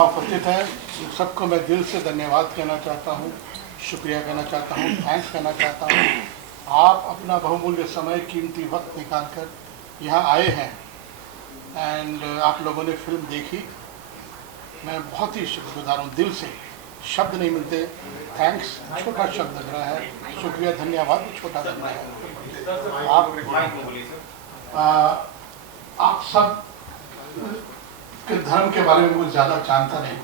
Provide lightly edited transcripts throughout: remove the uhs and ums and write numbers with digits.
उपस्थित है सबको मैं दिल से धन्यवाद कहना चाहता हूँ, शुक्रिया कहना चाहता हूँ, थैंक्स कहना चाहता हूँ। आप अपना बहुमूल्य समय, कीमती वक्त निकाल कर यहाँ आए हैं एंड आप लोगों ने फिल्म देखी। मैं बहुत ही शुक्रगुजार हूँ, दिल से। शब्द नहीं मिलते। थैंक्स छोटा शब्द लग रहा है, शुक्रिया धन्यवाद भी छोटा लग रहा है। आप सब के धर्म के बारे में कुछ ज़्यादा जानता नहीं,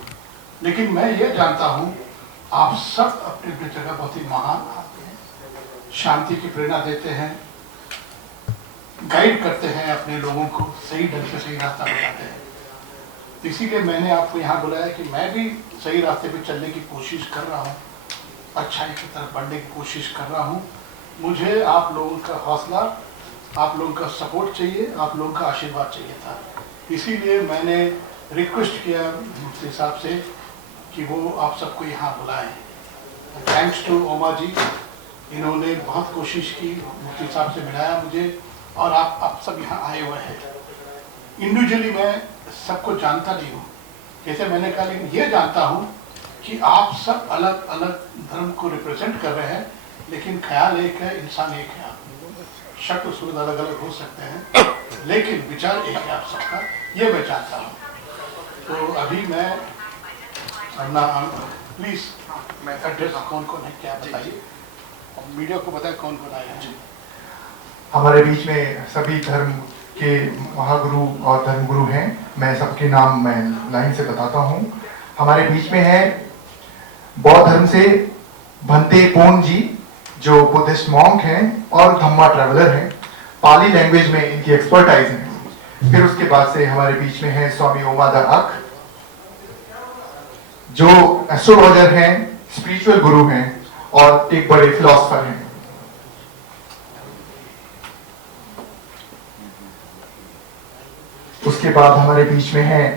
लेकिन मैं ये जानता हूँ आप सब अपनी अपनी जगह बहुत ही महान आदमी हैं, शांति की प्रेरणा देते हैं, गाइड करते हैं अपने लोगों को, सही ढंग से सही रास्ता बताते हैं। इसीलिए मैंने आपको यहाँ बुलाया कि मैं भी सही रास्ते पे चलने की कोशिश कर रहा हूँ, अच्छाई की तरफ बढ़ने की कोशिश कर रहा हूँ। मुझे आप लोगों का हौसला, आप लोगों का सपोर्ट चाहिए, आप लोगों का आशीर्वाद चाहिए था। इसीलिए मैंने रिक्वेस्ट किया मुफ्ती साहब से कि वो आप सबको यहाँ बुलाएं। थैंक्स टू ओमा जी, इन्होंने बहुत कोशिश की, मुफ्ती साहब से मिलाया मुझे, और आप सब यहाँ आए हुए हैं। इंडिविजुअली मैं सबको जानता नहीं हूँ, जैसे मैंने कहा, लेकिन ये जानता हूँ कि आप सब अलग अलग धर्म को रिप्रेजेंट कर रहे हैं, लेकिन ख्याल एक है, इंसान एक है। शक्ल सूरत अलग अलग हो सकते हैं, लेकिन विचार एक है आप सबका, ये मैं जानता हूँ। तो अभी मैं अपना प्लीज एड्रेस कौन कौन है क्या बताइए, और मीडिया को बताएं कौन कौन आए हैं। हमारे बीच में सभी धर्म के महागुरु और धर्मगुरु हैं। मैं सबके नाम मैं लाइन से बताता हूँ। हमारे बीच में है बौद्ध धर्म से भंते पोन जी, जो बुद्धिस्ट मॉन्क हैं और धम्मा ट्रैवलर हैं। पाली लैंग्वेज में इनकी एक्सपर्टाइज है। फिर उसके बाद से हमारे बीच में है स्वामी ओमा दा अक, जो एस्ट्रोलॉजर हैं, स्पिरिचुअल गुरु हैं और एक बड़े फिलोसफर हैं। उसके बाद हमारे बीच में है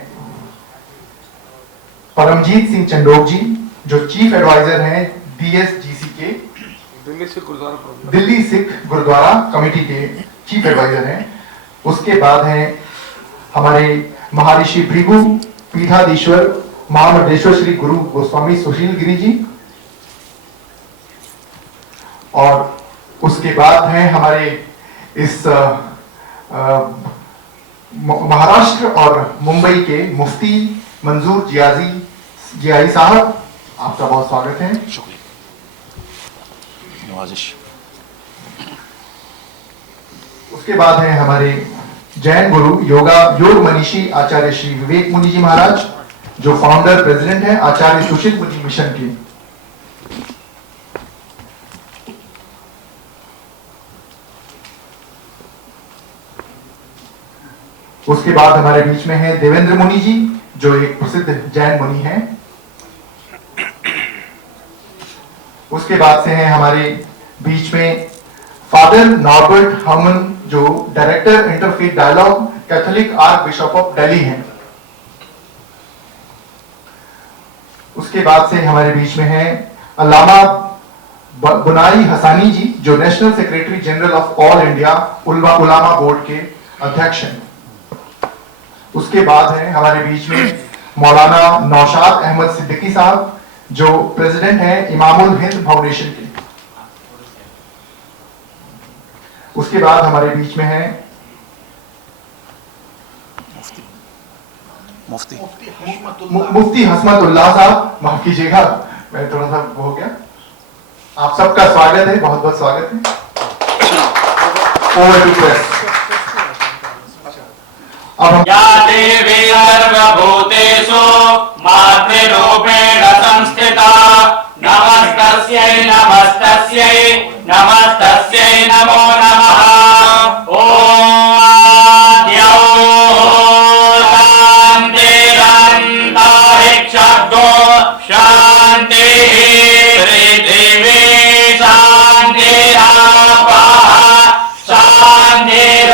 परमजीत सिंह चंडोक जी, जो चीफ एडवाइजर हैं DSGC के, दिल्ली सिख गुरुद्वारा कमेटी के चीफ एडवाइजर हैं। उसके बाद हैं हमारे महर्षि भृगु पीठाधीश्वर महामंडलेश्वर श्री गुरु गोस्वामी सुशील गिरी जी, और उसके बाद हैं हमारे इस महाराष्ट्र और मुंबई के मुफ्ती मंजूर जियाई साहब। आपका बहुत स्वागत है। उसके बाद है हमारे जैन गुरु योग मनीषी आचार्य श्री विवेक मुनि जी महाराज, जो फाउंडर प्रेसिडेंट हैं आचार्य सुशील मुनि मिशन के। उसके बाद हमारे बीच में है देवेंद्र मुनि जी, जो एक प्रसिद्ध जैन मुनि हैं। उसके बाद से है हमारे बीच में फादर नॉर्बर्ट हर्मन, जो director interfaith dialogue Catholic archbishop of Delhi हैं। उसके बाद से हमारे बीच में है अल्लामा बुनाई हसानी जी, जो national secretary general of all India उलमा बोर्ड के अध्यक्ष हैं। उसके बाद है हमारे बीच में मौलाना नौशाद अहमद सिद्दीकी साहब, जो प्रेसिडेंट हैं इमामुल हिंद फाउंडेशन के। उसके बाद हमारे बीच में है मुफ्ती हसमतुल्लाह साहब। माफ कीजिएगा, मैं थोड़ा सा वो हो गया। आप सबका स्वागत है, बहुत बहुत स्वागत है। Over to press. या देवी सर्वभूतेषु मातृरूपेण संस्थिता नमस्तस्यै नमस्तस्यै नमस्तस्यै नमो नमः। ॐ आद्यौ शान्तिरन्तरिक्षगो शान्तिः पृथिवी शान्तिरापः शान्तिरोषधयः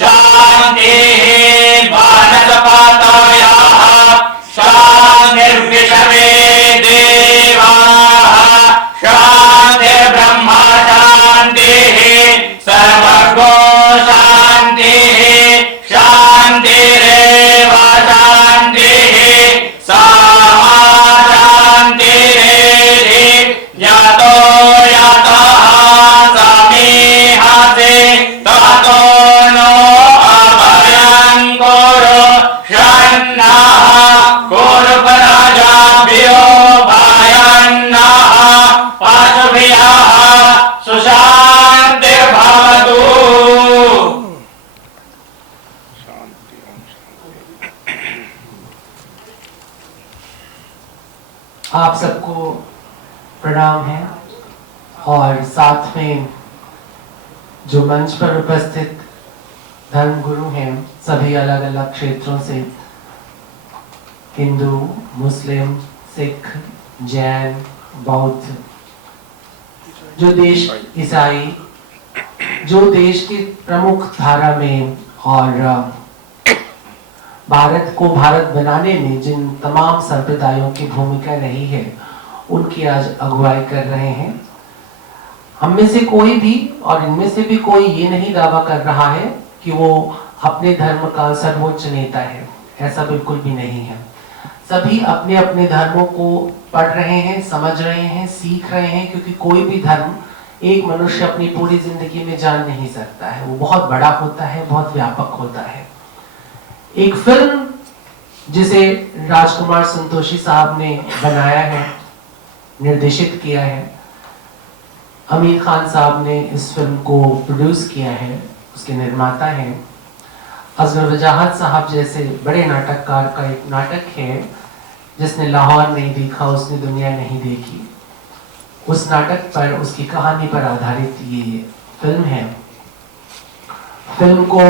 शान्तिः वनस्पतयः शान्तिर्विश्वे देवाः शान्तिर्ब्रह्म शान्तिः ततो नो अभयंकुरो शन्नः कुर्वराजाभ्यो भयन्नः पशुभ्यः सुशान्तिर्भवतु। आप सबको प्रणाम है और साथ में जो मंच पर उपस्थित धर्म गुरु हैं सभी अलग अलग क्षेत्रों से, हिंदू, मुस्लिम, सिख, जैन, बौद्ध, जो देश ईसाई, जो देश की प्रमुख धारा में और भारत को भारत बनाने में जिन तमाम संप्रदायों की भूमिका रही है उनकी आज अगुवाई कर रहे हैं। हम में से कोई भी और इनमें से भी कोई ये नहीं दावा कर रहा है कि वो अपने धर्म का सर्वोच्च नेता है, ऐसा बिल्कुल भी नहीं है। सभी अपने अपने धर्मों को पढ़ रहे हैं, समझ रहे हैं, सीख रहे हैं, क्योंकि कोई भी धर्म एक मनुष्य अपनी पूरी जिंदगी में जान नहीं सकता है। वो बहुत बड़ा होता है, बहुत व्यापक होता है। एक फिल्म जिसे राजकुमार संतोषी साहब ने बनाया है, निर्देशित किया है, आमिर खान साहब ने इस फिल्म को प्रोड्यूस किया है, उसके निर्माता हैं। असगर वजाहत साहब जैसे बड़े नाटककार का एक नाटक है, जिसने लाहौर नहीं देखा उसने दुनिया नहीं देखी, उस नाटक पर, उसकी कहानी पर आधारित ये फिल्म है। फिल्म को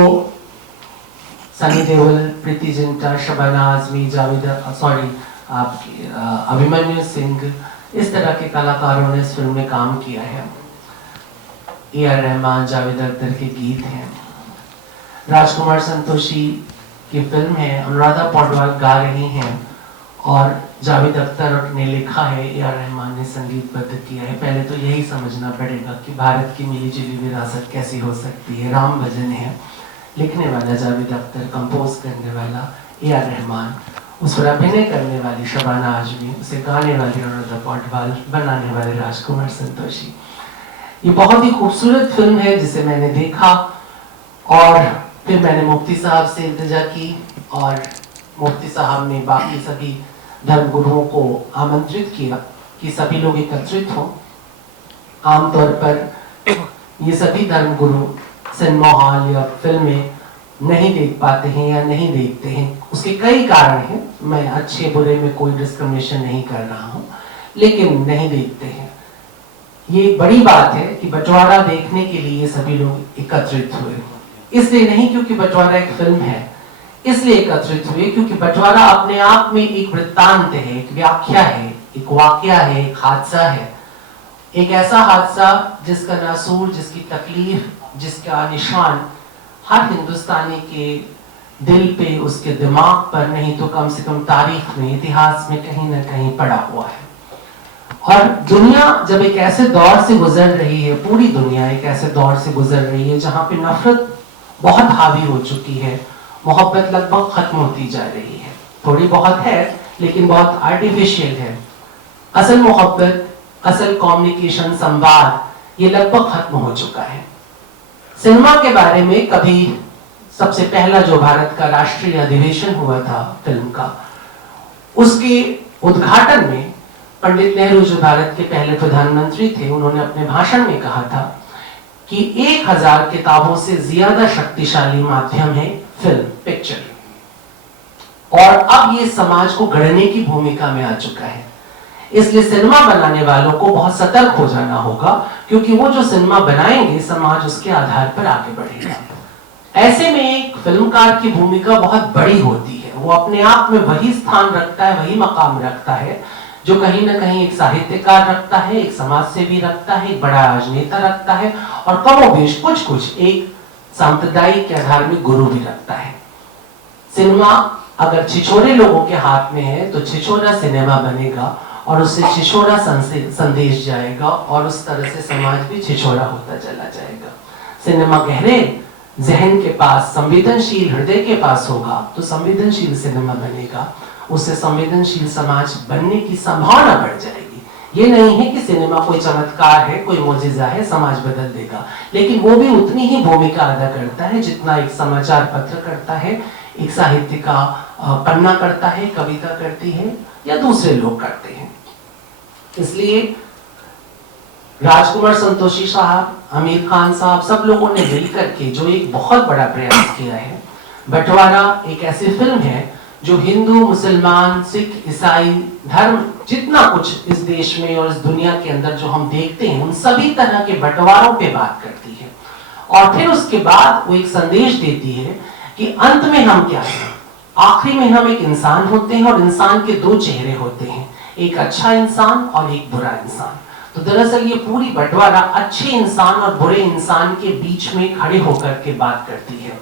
सनी देओल, प्रीति जिंटा, शबाना आजमी, अभिमन्यु सिंह, इस तरह के कलाकारों ने इस फिल्म में काम किया है। ए.आर. रहमान, जावेद अख्तर के गीत हैं। राजकुमार संतोषी की फिल्म है, अनुराधा पौडवाल गा रही हैं और जावेद अख्तर ने लिखा है, ए.आर. रहमान ने संगीतबद्ध किया है। पहले तो यही समझना पड़ेगा कि भारत की मिली जुली विरासत कैसी हो सकती है। राम भजन है, लिखने वाला जावेद अख्तर, कंपोज करने वाला ए.आर. रहमान, उस पर अभिनय करने वाली शबाना आजमी, उसे गाने वाली अनुराधा पौडवाल, बनाने वाले राजकुमार संतोषी। ये बहुत ही खूबसूरत फिल्म है जिसे मैंने देखा और फिर मैंने मुफ्ती साहब से इल्तिजा की और मुफ्ती साहब ने बाकी सभी धर्म गुरुओं को आमंत्रित किया कि सभी लोग एकत्रित हों। आमतौर पर ये सभी धर्म गुरु सिनेमा हॉल या फिल्में नहीं देख पाते हैं या नहीं देखते हैं। उसके कई कारण हैं, मैं अच्छे बुरे में कोई डिस्क्रिमिनेशन नहीं कर रहा हूँ, लेकिन नहीं देखते हैं। ये एक बड़ी बात है कि बंटवारा देखने के लिए सभी लोग एकत्रित हुए, इसलिए नहीं क्योंकि बंटवारा एक फिल्म है, इसलिए एकत्रित हुए क्योंकि बंटवारा अपने आप में एक वृत्तांत है, एक व्याख्या है, एक वाकया है, एक हादसा है। एक ऐसा हादसा जिसका नासूर, जिसकी तकलीफ, जिसका निशान हर हिंदुस्तानी के दिल पे, उसके दिमाग पर, नहीं तो कम से कम तारीख में, इतिहास में कहीं ना कहीं पड़ा हुआ है। और दुनिया जब एक ऐसे दौर से गुजर रही है, पूरी दुनिया एक ऐसे दौर से गुजर रही है जहां पे नफरत बहुत हावी हो चुकी है, मोहब्बत लगभग खत्म होती जा रही है। थोड़ी बहुत है लेकिन बहुत आर्टिफिशियल है। असल मोहब्बत, असल कम्युनिकेशन, संवाद, ये लगभग खत्म हो चुका है। सिनेमा के बारे में कभी सबसे पहला जो भारत का राष्ट्रीय अधिवेशन हुआ था फिल्म का, उसके उद्घाटन में पंडित नेहरू जो भारत के पहले प्रधानमंत्री थे, उन्होंने अपने भाषण में कहा था कि 1000 किताबों से ज्यादा शक्तिशाली माध्यम है फिल्म, पिक्चर। और अब ये समाज को गढ़ने की भूमिका में आ चुका है। इसलिए सिनेमा बनाने वालों को बहुत सतर्क हो जाना होगा, क्योंकि वो जो सिनेमा बनाएंगे समाज उसके आधार पर आगे बढ़ेगा। ऐसे में एक फिल्मकार की भूमिका बहुत बड़ी होती है। वो अपने आप में वही स्थान रखता है, वही मकाम रखता है जो कहीं ना कहीं एक साहित्यकार रखता है, एक समाज सेवी रखता है, एक बड़ा राजनेता रखता है और कमोबेश कुछ एक सांप्रदायिक या धार्मिक गुरु भी रखता है। सिनेमा अगर छिछोरे लोगों के हाथ में है तो छिछोरा सिनेमा बनेगा और उससे छिछोरा संदेश जाएगा और उस तरह से समाज भी छिछोरा होता चला जाएगा। सिनेमा गहरे जहन के पास, संवेदनशील हृदय के पास होगा तो संवेदनशील सिनेमा बनेगा, उससे संवेदनशील समाज बनने की संभावना बढ़ जाएगी। ये नहीं है कि सिनेमा कोई चमत्कार है, कोई मोजिजा है, समाज बदल देगा, लेकिन वो भी उतनी ही भूमिका अदा करता है जितना एक समाचार पत्र करता है, एक साहित्य का पन्ना करता है, कविता करती है या दूसरे लोग करते हैं। इसलिए राजकुमार संतोषी साहब, आमिर खान साहब, सब लोगों ने मिलकर के जो एक बहुत बड़ा प्रयास किया है। बंटवारा एक ऐसी फिल्म है जो हिंदू, मुसलमान, सिख, ईसाई धर्म, जितना कुछ इस देश में और इस दुनिया के अंदर जो हम देखते हैं, उन सभी तरह के बंटवारों पे बात करती है। और फिर उसके बाद वो एक संदेश देती है कि अंत में हम क्या हैं, आखिरी में हम एक इंसान होते हैं और इंसान के दो चेहरे होते हैं, एक अच्छा इंसान और एक बुरा इंसान। तो दरअसल ये पूरी बंटवारा अच्छे इंसान और बुरे इंसान के बीच में खड़े होकर के बात करती है।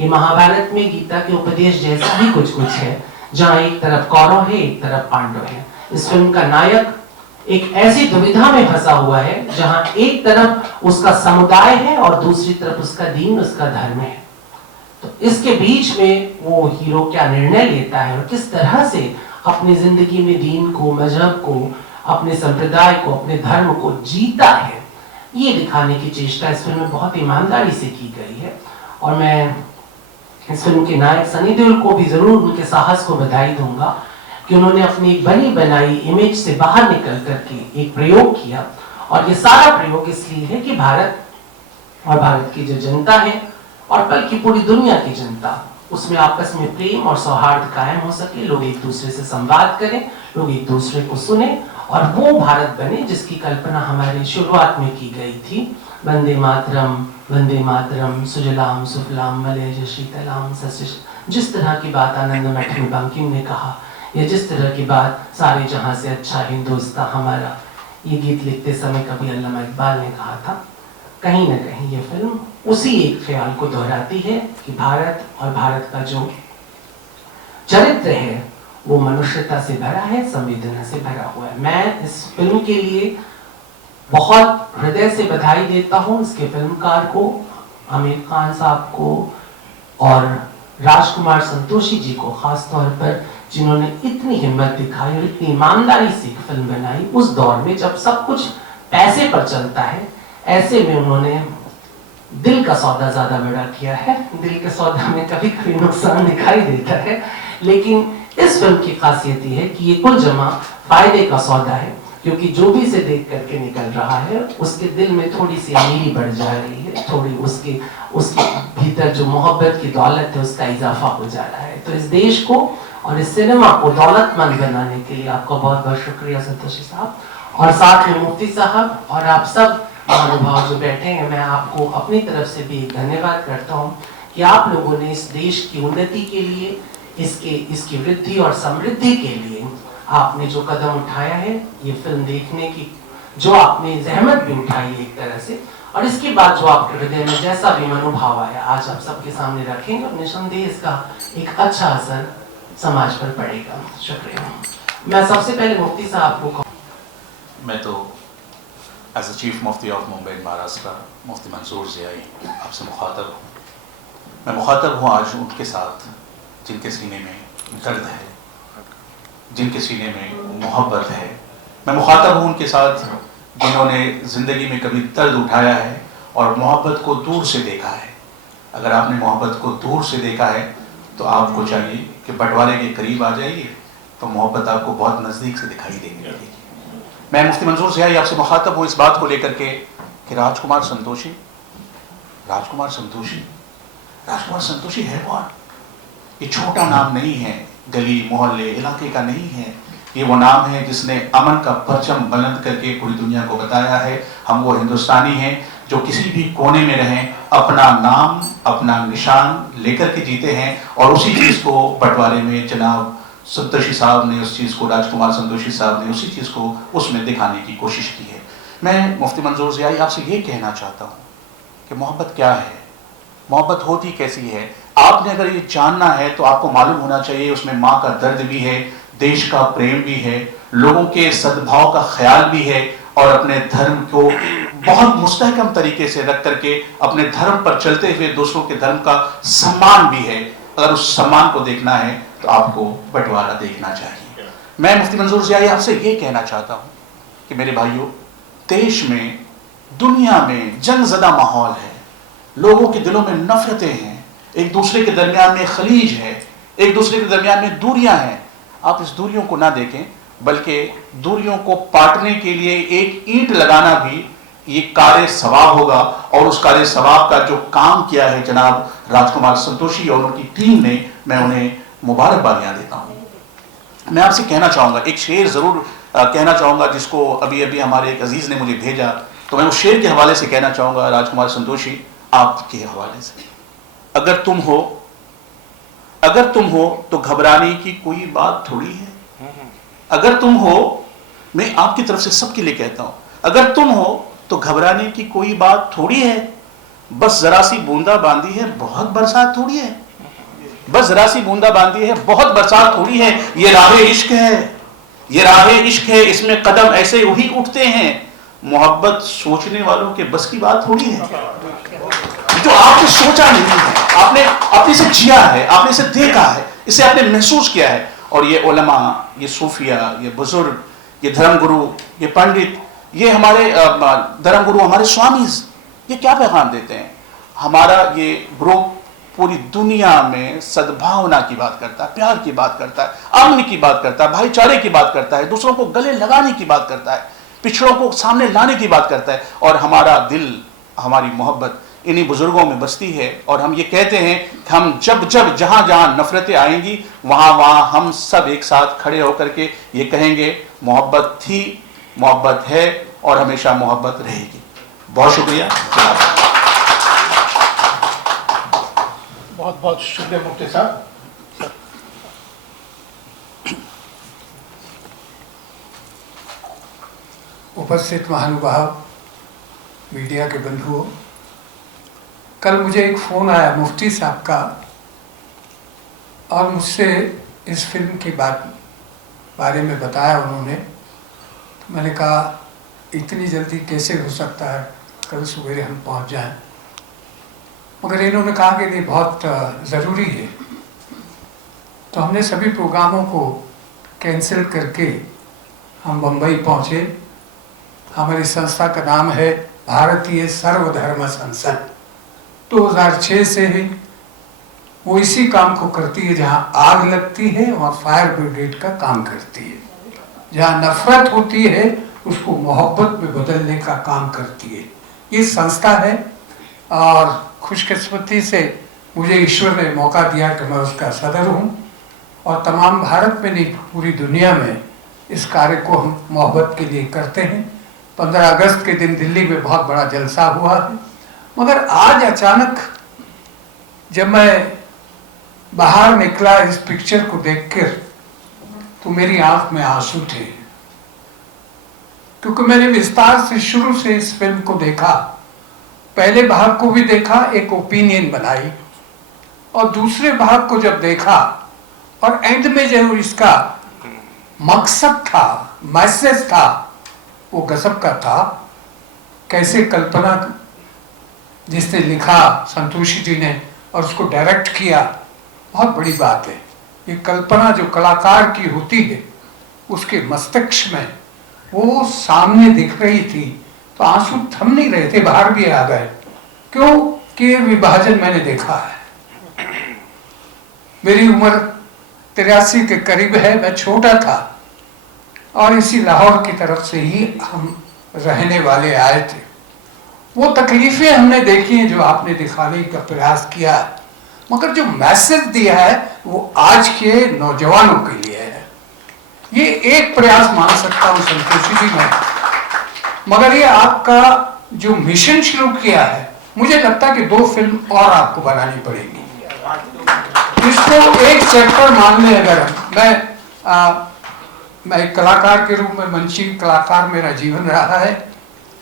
ये महाभारत में गीता के उपदेश जैसा ही कुछ कुछ है, जहाँ एक तरफ कौरव है, एक तरफ पांडव है। इस फिल्म का नायक एक ऐसी दुविधा में फंसा हुआ है जहाँ एक तरफ उसका समुदाय है और दूसरी तरफ उसका दीन, उसका धर्म है। तो इसके बीच में वो हीरो क्या निर्णय लेता है और किस तरह से अपनी जिंदगी में दीन को, मजहब को, अपने संप्रदाय को, अपने धर्म को जीता है, ये दिखाने की चेष्टा इस फिल्म में बहुत ईमानदारी से की गई है। और मैं इस फिल्म के नायक सनी देओल को भी जरूर उनके साहस को बधाई दूंगा कि उन्होंने अपनी एक बनी बनाई इमेज से बाहर निकल करके एक प्रयोग किया। और ये सारा प्रयोग इसलिए है कि भारत और भारत की जो जनता है और बल्कि पूरी दुनिया की जनता, उसमें आपस में प्रेम और सौहार्द कायम हो सके, लोग एक दूसरे से संवाद करें, लोग एक दूसरे को सुने और वो भारत बने जिसकी कल्पना हमारी शुरुआत में की गई थी। वंदे मातरम, सुजलाम सुफलाम मलयज शीतलाम सस्य, जिस तरह की बात आनंद मठ में बंकिम ने कहा, या जिस तरह की बात सारे जहां से अच्छा हिंदुस्तान हमारा, ये गीत लिखते समय कभी अल्लामा इकबाल ने कहा था। कहीं ना कहीं ये फिल्म उसी एक ख्याल को दोहराती है कि भारत और भारत का जो चरित्र है वो मनुष्यता से भरा है, संवेदना से भरा हुआ है। मैं इस फिल्म के लिए बहुत हृदय से बधाई देता हूँ इसके फिल्मकार को, आमिर खान साहब को और राजकुमार संतोषी जी को खास तौर पर, जिन्होंने इतनी हिम्मत दिखाई और इतनी ईमानदारी से एक फिल्म बनाई उस दौर में जब सब कुछ पैसे पर चलता है। ऐसे में उन्होंने दिल का सौदा ज्यादा बड़ा किया है। दिल के सौदा में कभी कभी नुकसान दिखाई देता है, लेकिन इस फिल्म की खासियत ये है कि ये कुल जमा फायदे का सौदा है, क्योंकि जो भी इसे देख करके निकल रहा है उसके दिल में थोड़ी सी अमीरी बढ़ जा रही है, थोड़ी उसके भीतर जो मोहब्बत की दौलत है उसका इजाफा हो जा रहा है। तो इस देश को और इस सिनेमा को दौलतमंद बनाने के लिए आपका बहुत बहुत शुक्रिया संतोषी साहब, और साथ में मुफ्ती साहब और आप सब महानुभाव जो बैठे हैं। मैं आपको अपनी तरफ से भी धन्यवाद करता हूँ कि आप लोगों ने इस देश की उन्नति के लिए, इसकी वृद्धि और समृद्धि के लिए आपने जो कदम उठाया है, ये फिल्म देखने की जो आपने जहमत भी उठाई एक तरह से, और इसके बाद जो आपके हृदय में जैसा भी मनोभाव आया आज आप सबके सामने रखेंगे और निसंदेह इसका एक अच्छा असर समाज पर पड़ेगा। शुक्रिया। मैं सबसे पहले मुफ्ती साहब को मैं तो एज अ चीफ मुफ्ती ऑफ मुंबई एंड महाराष्ट्र मुफ्ती मंसूर ज़ियाई आपसे मुखातब हूँ। मैं मुखातब हूँ आज उनके साथ जिनके सीने में दर्द है, जिनके सीने में मोहब्बत है। मैं मुखातब हूँ उनके साथ जिन्होंने ज़िंदगी में कभी दर्द उठाया है और मोहब्बत को दूर से देखा है। अगर आपने मोहब्बत को दूर से देखा है तो आपको चाहिए कि बंटवारे के करीब आ जाइए, तो मोहब्बत आपको बहुत नज़दीक से दिखाई देने लगेगी। मैं मुफ्ती मंसूर ज़ियाई आपसे मुखातब हूँ इस बात को लेकर के कि राजकुमार संतोषी है कौन? ये छोटा नाम नहीं है, गली मोहल्ले इलाके का नहीं है। ये वो नाम है जिसने अमन का परचम बुलंद करके पूरी दुनिया को बताया है हम वो हिंदुस्तानी हैं जो किसी भी कोने में रहें अपना नाम, अपना निशान लेकर के जीते हैं। और उसी चीज़ को बंटवारे में जनाब संतोषी साहब ने, उस चीज़ को राजकुमार संतोषी साहब ने उसी चीज़ को उसमें दिखाने की कोशिश की है। मैं मुफ्ती मंसूर ज़ियाई आपसे ये कहना चाहता हूँ कि मोहब्बत क्या है, मोहब्बत होती कैसी है। आपने अगर ये जानना है तो आपको मालूम होना चाहिए उसमें माँ का दर्द भी है, देश का प्रेम भी है, लोगों के सद्भाव का ख्याल भी है, और अपने धर्म को बहुत मुस्तहकम तरीके से रख करके अपने धर्म पर चलते हुए दूसरों के धर्म का सम्मान भी है। अगर उस सम्मान को देखना है तो आपको बंटवारा देखना चाहिए। मैं मुफ्ती मंसूर ज़ियाई आपसे ये कहना चाहता हूँ कि कि मेरे भाइयों, देश में, दुनिया में जंगज़दा माहौल है, लोगों के दिलों में नफरतें हैं, एक दूसरे के दरमियान में खलीज है, एक दूसरे के दरमियान में दूरियां हैं। आप इस दूरियों को ना देखें, बल्कि दूरियों को पाटने के लिए एक ईंट लगाना भी ये कार्य सवाब होगा। और उस कार्य सवाब का जो काम किया है जनाब राजकुमार संतोषी और उनकी टीम ने, मैं उन्हें मुबारकबादियां देता हूं। मैं आपसे कहना चाहूंगा, एक शेर जरूर कहना चाहूंगा, जिसको अभी अभी हमारे एक अजीज ने मुझे भेजा, तो मैं उस शेर के हवाले से कहना चाहूंगा राजकुमार संतोषी आपके हवाले से। अगर तुम हो तो घबराने की कोई बात थोड़ी है। अगर तुम हो, मैं आपकी तरफ से सबके लिए कहता हूं, अगर तुम हो तो घबराने की कोई बात थोड़ी है। बस जरा सी बूंदा बांदी है, बहुत बरसात थोड़ी है। बस जरा सी बूंदा बांदी है, बहुत बरसात थोड़ी है। ये राह इश्क है, ये राह इश्क है, इसमें कदम ऐसे वही उठते हैं। मोहब्बत सोचने वालों के बस की बात थोड़ी है। जो आपने सोचा नहीं है, आपने अपने से जिया है, आपने इसे देखा है, इसे आपने महसूस किया है। और ये उलमा, ये सूफिया, ये बुजुर्ग, ये धर्मगुरु, ये पंडित, ये हमारे धर्मगुरु, हमारे स्वामी, ये क्या पैगाम देते हैं? हमारा ये ग्रुप पूरी दुनिया में सद्भावना की बात करता है, प्यार की बात करता है, अमन की बात करता है, भाईचारे की बात करता है, दूसरों को गले लगाने की बात करता है, पिछड़ों को सामने लाने की बात करता है। और हमारा दिल, हमारी मोहब्बत इन्हीं बुजुर्गों में बसती है। और हम ये कहते हैं कि हम जब जब जहां जहां नफरतें आएंगी, वहां वहां हम सब एक साथ खड़े होकर के ये कहेंगे, मोहब्बत थी, मोहब्बत है और हमेशा मोहब्बत रहेगी। बहुत शुक्रिया। बहुत बहुत शुक्रिया मुफ्ती साहब। उपस्थित महानुभाव, मीडिया के बंधुओं, कल मुझे एक फ़ोन आया मुफ्ती साहब का और मुझसे इस फिल्म के बारे में बताया उन्होंने। तो मैंने कहा इतनी जल्दी कैसे हो सकता है, कल सवेरे हम पहुंच जाएं। मगर इन्होंने कहा कि नहीं, बहुत ज़रूरी है। तो हमने सभी प्रोग्रामों को कैंसिल करके हम बम्बई पहुंचे। हमारी संस्था का नाम है भारतीय सर्वधर्म संसद। 2006 से ही वो इसी काम को करती है, जहां आग लगती है वहां फायर ब्रिगेड का काम करती है, जहां नफरत होती है उसको मोहब्बत में बदलने का काम करती है। ये संस्था है और खुशकिस्मती से मुझे ईश्वर ने मौका दिया कि मैं उसका सदर हूँ। और तमाम भारत में नहीं, पूरी दुनिया में इस कार्य को हम मोहब्बत के लिए करते हैं। 15 अगस्त के दिन दिल्ली में बहुत बड़ा जलसा हुआ है। मगर आज अचानक जब मैं बाहर निकला इस पिक्चर को देखकर, तो मेरी आंख में आंसू थे, क्योंकि मैंने विस्तार से शुरू से इस फिल्म को देखा। पहले भाग को भी देखा, एक ओपिनियन बनाई, और दूसरे भाग को जब देखा और एंड में जो इसका मकसद था, मैसेज था, वो गजब का था। कैसे कल्पना जिसने लिखा संतोषी जी ने और उसको डायरेक्ट किया, बहुत बड़ी बात है। ये कल्पना जो कलाकार की होती है, उसके मस्तिष्क में वो सामने दिख रही थी, तो आंसू थम नहीं रहे थे, बाहर भी आ गए। क्यों कि विभाजन मैंने देखा है। मेरी उम्र 83 के करीब है, मैं छोटा था और इसी लाहौर की तरफ से ही हम रहने वाले आए थे। वो तकलीफें हमने देखी हैं जो आपने दिखाने का प्रयास किया है, मगर जो मैसेज दिया है वो आज के नौजवानों के लिए है। ये एक प्रयास मान सकता हूँ संतोषी जी मैं, मगर ये आपका जो मिशन शुरू किया है, मुझे लगता है कि 2 फिल्म और आपको बनानी पड़ेगी। इसको एक चैप्टर मान ले। अगर मैं एक कलाकार के रूप में, मंची कलाकार मेरा जीवन रहा है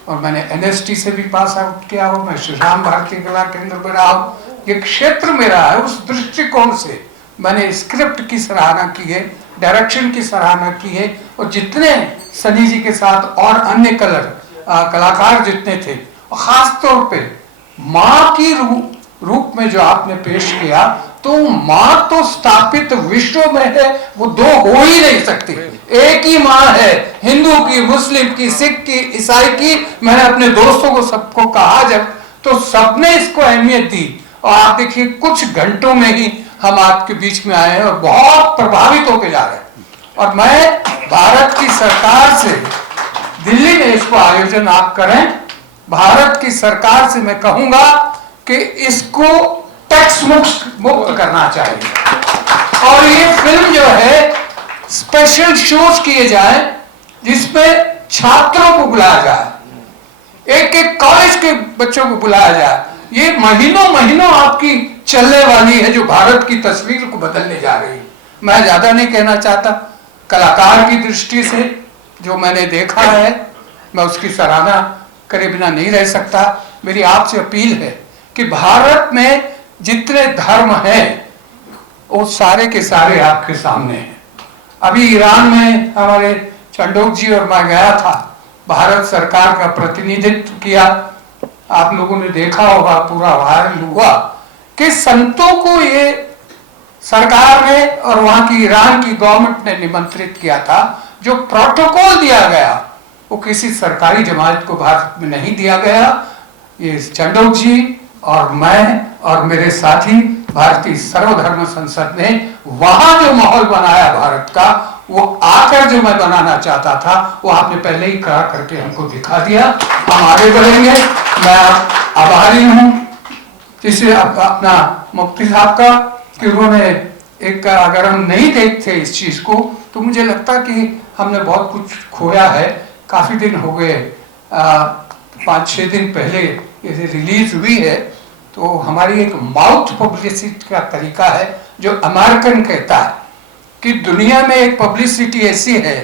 और मैंने NST से भी पास आउट किया हो, मैं श्री राम भारतीय कला केंद्र में रहा हूँ, ये क्षेत्र मेरा है। उस दृष्टिकोण से मैंने स्क्रिप्ट की सराहना की है, डायरेक्शन की सराहना की है, और जितने सनी जी के साथ और अन्य कलाकार जितने थे, और खास तौर पे माँ की रूप में जो आपने पेश किया, तो मां तो स्थापित विश्व में है, वो दो हो ही नहीं सकती। एक ही मां है, हिंदू की, मुस्लिम की, सिख की, ईसाई की। मैंने अपने दोस्तों को सबको कहा जब, तो सबने इसको अहमियत दी। और आप देखिए कुछ घंटों में ही हम आपके बीच में आए हैं और बहुत प्रभावित होकर जा रहे हैं। और मैं भारत की सरकार से, दिल्ली में इसको आयोजन आप करें, भारत की सरकार से मैं कहूंगा कि इसको टैक्स मुक्त करना चाहिए। और ये फिल्म जो है स्पेशल शोज किए जाए जिसमें छात्रों को बुलाया जाए, एक एक कॉलेज के बच्चों को बुलाया जाए। ये महीनों महीनों आपकी चलने वाली है, जो भारत की तस्वीर को बदलने जा रही है। मैं ज्यादा नहीं कहना चाहता। कलाकार की दृष्टि से जो मैंने देखा है, मैं उसकी सराहना करे बिना नहीं रह सकता। मेरी आपसे अपील है कि भारत में जितने धर्म हैं वो सारे के सारे आपके सामने हैं। अभी ईरान में हमारे चंडोक जी और मैं गया था, भारत सरकार का प्रतिनिधित्व किया। आप लोगों ने देखा होगा, पूरा वायरल हुआ कि संतों को ये सरकार ने और वहां की ईरान की गवर्नमेंट ने निमंत्रित किया था। जो प्रोटोकॉल दिया गया वो किसी सरकारी जमात को भारत में नहीं दिया गया। ये चंडोक जी और मैं और मेरे साथी भारतीय सर्वधर्म संसद ने वहां जो माहौल बनाया भारत का, वो आकर जो मैं बनाना चाहता था वो आपने पहले ही करा करके हमको दिखा दिया। हम आगे बढ़ेंगे। मैं आभारी हूं जिसे अपना मुफ्ती साहब का, कि उन्होंने एक, अगर हम नहीं देखते इस चीज को तो मुझे लगता कि हमने बहुत कुछ खोया है। काफी दिन हो गए, 5-6 दिन पहले ये रिलीज हुई है। तो हमारी एक माउथ पब्लिसिटी का तरीका है जो अमेरिकन कहता है कि दुनिया में एक पब्लिसिटी ऐसी है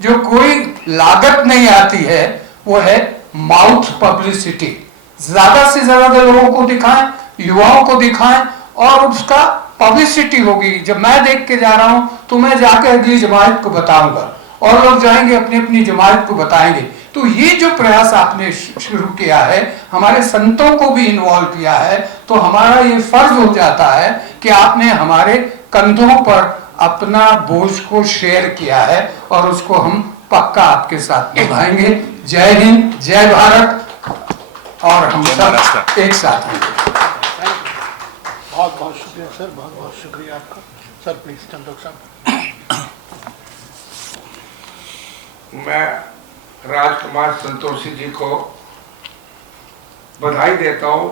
जो कोई लागत नहीं आती है, वो है माउथ पब्लिसिटी। ज्यादा से ज्यादा लोगों को दिखाएं, युवाओं को दिखाएं और उसका पब्लिसिटी होगी। जब मैं देख के जा रहा हूं तो मैं जाके अगली जमात को बताऊंगा और लोग जाएंगे अपनी अपनी जमात को बताएंगे। तो ये जो प्रयास आपने शुरू किया है, हमारे संतों को भी इन्वॉल्व किया है, तो हमारा ये फर्ज हो जाता है कि आपने हमारे कंधों पर अपना बोझ को शेयर किया है और उसको हम पक्का आपके साथ निभाएंगे। जय हिंद, जय भारत और हम सब एक साथ हैं। बहुत बहुत शुक्रिया सर, बहुत बहुत शुक्रिया आपका। सर प्लीज चंदोक साहब। मैं राजकुमार संतोषी जी को बधाई देता हूं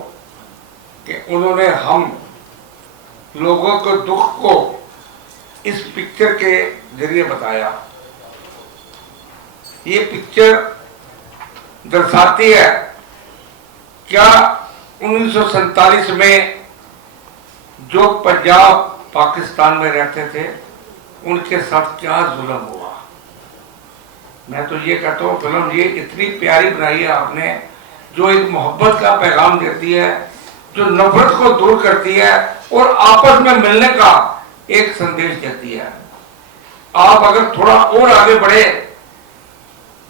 कि उन्होंने हम लोगों के दुख को इस पिक्चर के जरिए बताया। ये पिक्चर दर्शाती है क्या 1947 में जो पंजाब पाकिस्तान में रहते थे उनके साथ क्या जुल्म हुआ। मैं तो ये कहता हूँ फिल्म ये इतनी प्यारी बनाई है आपने, जो एक मोहब्बत का पैगाम देती है, जो नफरत को दूर करती है और आपस में मिलने का एक संदेश देती है। आप अगर थोड़ा और आगे बढ़े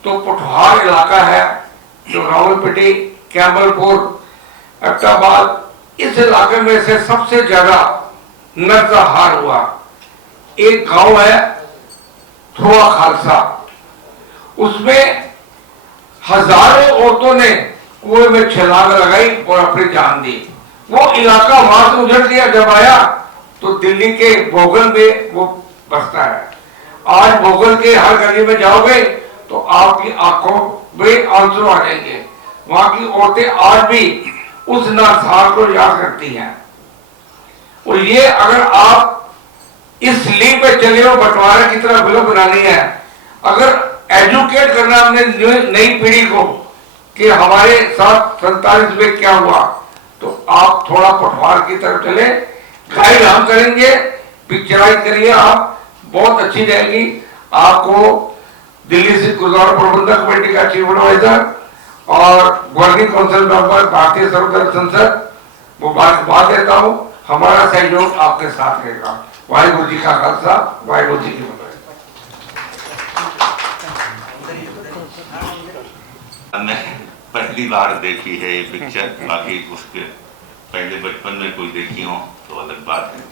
तो पुठहार इलाका है जो रावलपिंडी, कैमलपुर, अब्टाबाद, इस इलाके में से सबसे ज्यादा नरसंहार हुआ। एक गांव है थोआ खालसा, उसमें हजारों औरतों ने कुएं में छलांग लगाई और अपनी जान दी। वो इलाका वहां से उजड़ दिया। जब आया तो दिल्ली के भोगल में वो बसता है। आज भोगल के हर गली में जाओगे तो आपकी आंखों में आंसू आ जाएंगे। वहां की औरतें आज भी उस नरसंहार को याद करती हैं। और ये अगर आप इस लीग पे चले हो, बंटवारे की तरह फिल्म बनानी है, अगर एजुकेट करना अपने नई पीढ़ी को कि हमारे साथ 47 में क्या हुआ, तो आप थोड़ा पटवार की तरफ चले। गाइड हम करेंगे, पिक्चराइज करिए, आप बहुत अच्छी जाएगी। आपको दिल्ली से गुरुद्वारा प्रबंधक कमेटी का चीफ एडवाइजर और वर्किंग काउंसिल मेंबर भारतीय सर्वधर्म संसद मुबारकबाद देता हूं। हमारा सहयोग आपके साथ रहेगा। वाहिगुरु जी का खालसा, वाहिगुरु जी की फतेह। मैंने पहली बार देखी है ये पिक्चर, बाकी उसके पहले बचपन में कोई देखी हो। तो अलग बात है,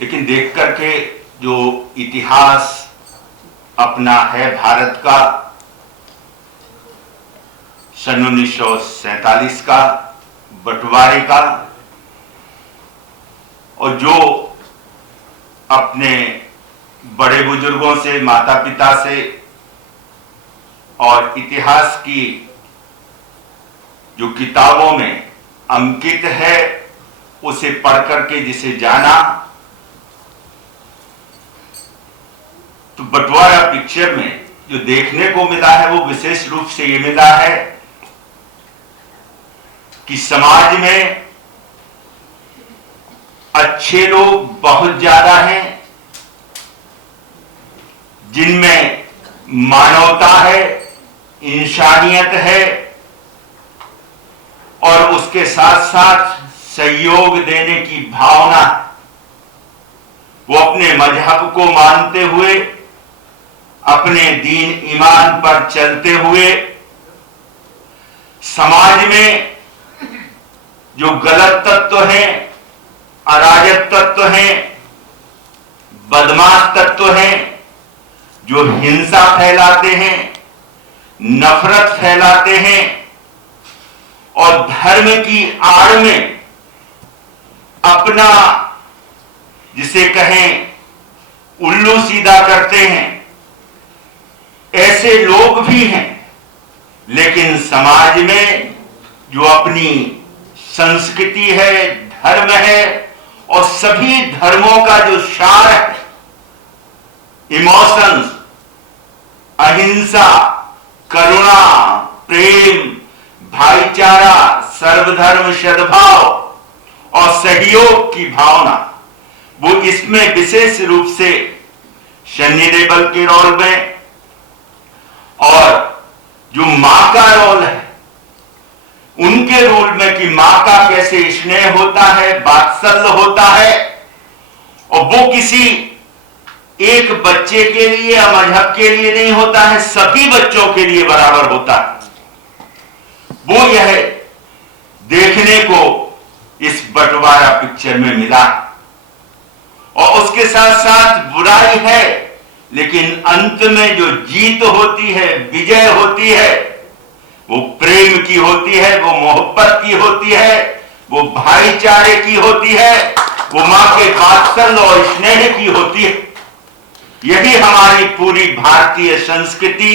लेकिन देख करके जो इतिहास अपना है भारत का, सन 1947 का बंटवारे का, और जो अपने बड़े बुजुर्गों से, माता पिता से और इतिहास की जो किताबों में अंकित है उसे पढ़ करके जिसे जाना, तो बंटवारा पिक्चर में जो देखने को मिला है वो विशेष रूप से ये मिला है कि समाज में अच्छे लोग बहुत ज्यादा हैं, जिनमें मानवता है, इंसानियत है, और उसके साथ साथ सहयोग देने की भावना। वो अपने मजहब को मानते हुए, अपने दीन ईमान पर चलते हुए समाज में जो गलत तत्व हैं, अराजक तत्व हैं, बदमाश तत्व हैं, जो हिंसा फैलाते हैं, नफरत फैलाते हैं और धर्म की आड़ में अपना जिसे कहें उल्लू सीधा करते हैं, ऐसे लोग भी हैं। लेकिन समाज में जो अपनी संस्कृति है, धर्म है, और सभी धर्मों का जो सार है, इमोशंस, अहिंसा, करुणा, प्रेम, भाईचारा, सर्वधर्म सद्भाव और सहयोग की भावना, वो इसमें विशेष रूप से सन्नी देओल के रोल में, और जो मां का रोल है उनके रोल में कि मां का कैसे स्नेह होता है, वात्सल्य होता है, और वो किसी एक बच्चे के लिए या मजहब के लिए नहीं होता है, सभी बच्चों के लिए बराबर होता है। वो यह देखने को इस बंटवारा पिक्चर में मिला, और उसके साथ साथ बुराई है, लेकिन अंत में जो जीत होती है, विजय होती है, वो प्रेम की होती है, वो मोहब्बत की होती है, वो भाईचारे की होती है, वो मां के वात्सल्य और स्नेह की होती है। यही हमारी पूरी भारतीय संस्कृति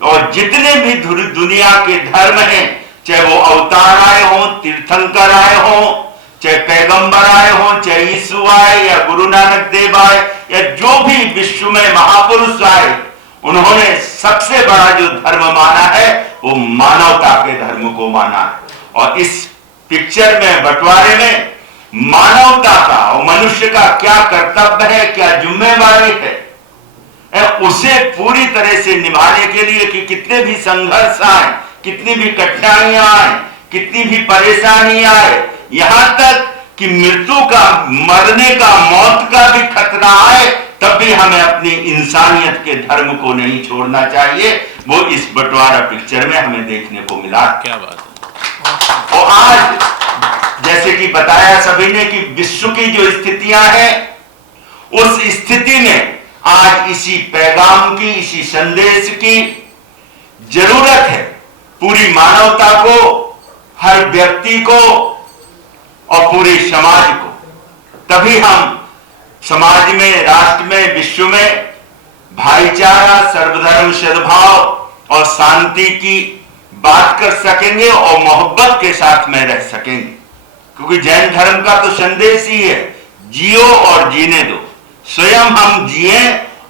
और जितने भी दुनिया के धर्म हैं, चाहे वो अवतार आए हों, तीर्थंकर आए हों, चाहे पैगंबर आए हों, चाहे यीशु आए या गुरु नानक देव आए, या जो भी विश्व में महापुरुष आए, उन्होंने सबसे बड़ा जो धर्म माना है वो मानवता के धर्म को माना है। और इस पिक्चर में, बंटवारे में, मानवता का और मनुष्य का क्या कर्तव्य है, क्या जिम्मेवारी है, उसे पूरी तरह से निभाने के लिए कि कितने भी संघर्ष आए, कितनी भी कठिनाइयां आए, कितनी भी परेशानी आए, यहां तक कि मृत्यु का, मरने का, मौत का भी खतरा आए, तब भी हमें अपनी इंसानियत के धर्म को नहीं छोड़ना चाहिए। वो इस बंटवारा पिक्चर में हमें देखने को मिला। क्या बात है। और आज जैसे कि बताया सभी ने कि विश्व की जो स्थितियां हैं, उस स्थिति में आज इसी पैगाम की, इसी संदेश की जरूरत है। पूरी मानवता को, हर व्यक्ति को और पूरे समाज को, तभी हम समाज में, राष्ट्र में, विश्व में भाईचारा, सर्वधर्म सद्भाव और शांति की बात कर सकेंगे और मोहब्बत के साथ में रह सकेंगे। क्योंकि जैन धर्म का तो संदेश ही है, जियो और जीने दो। स्वयं हम जिए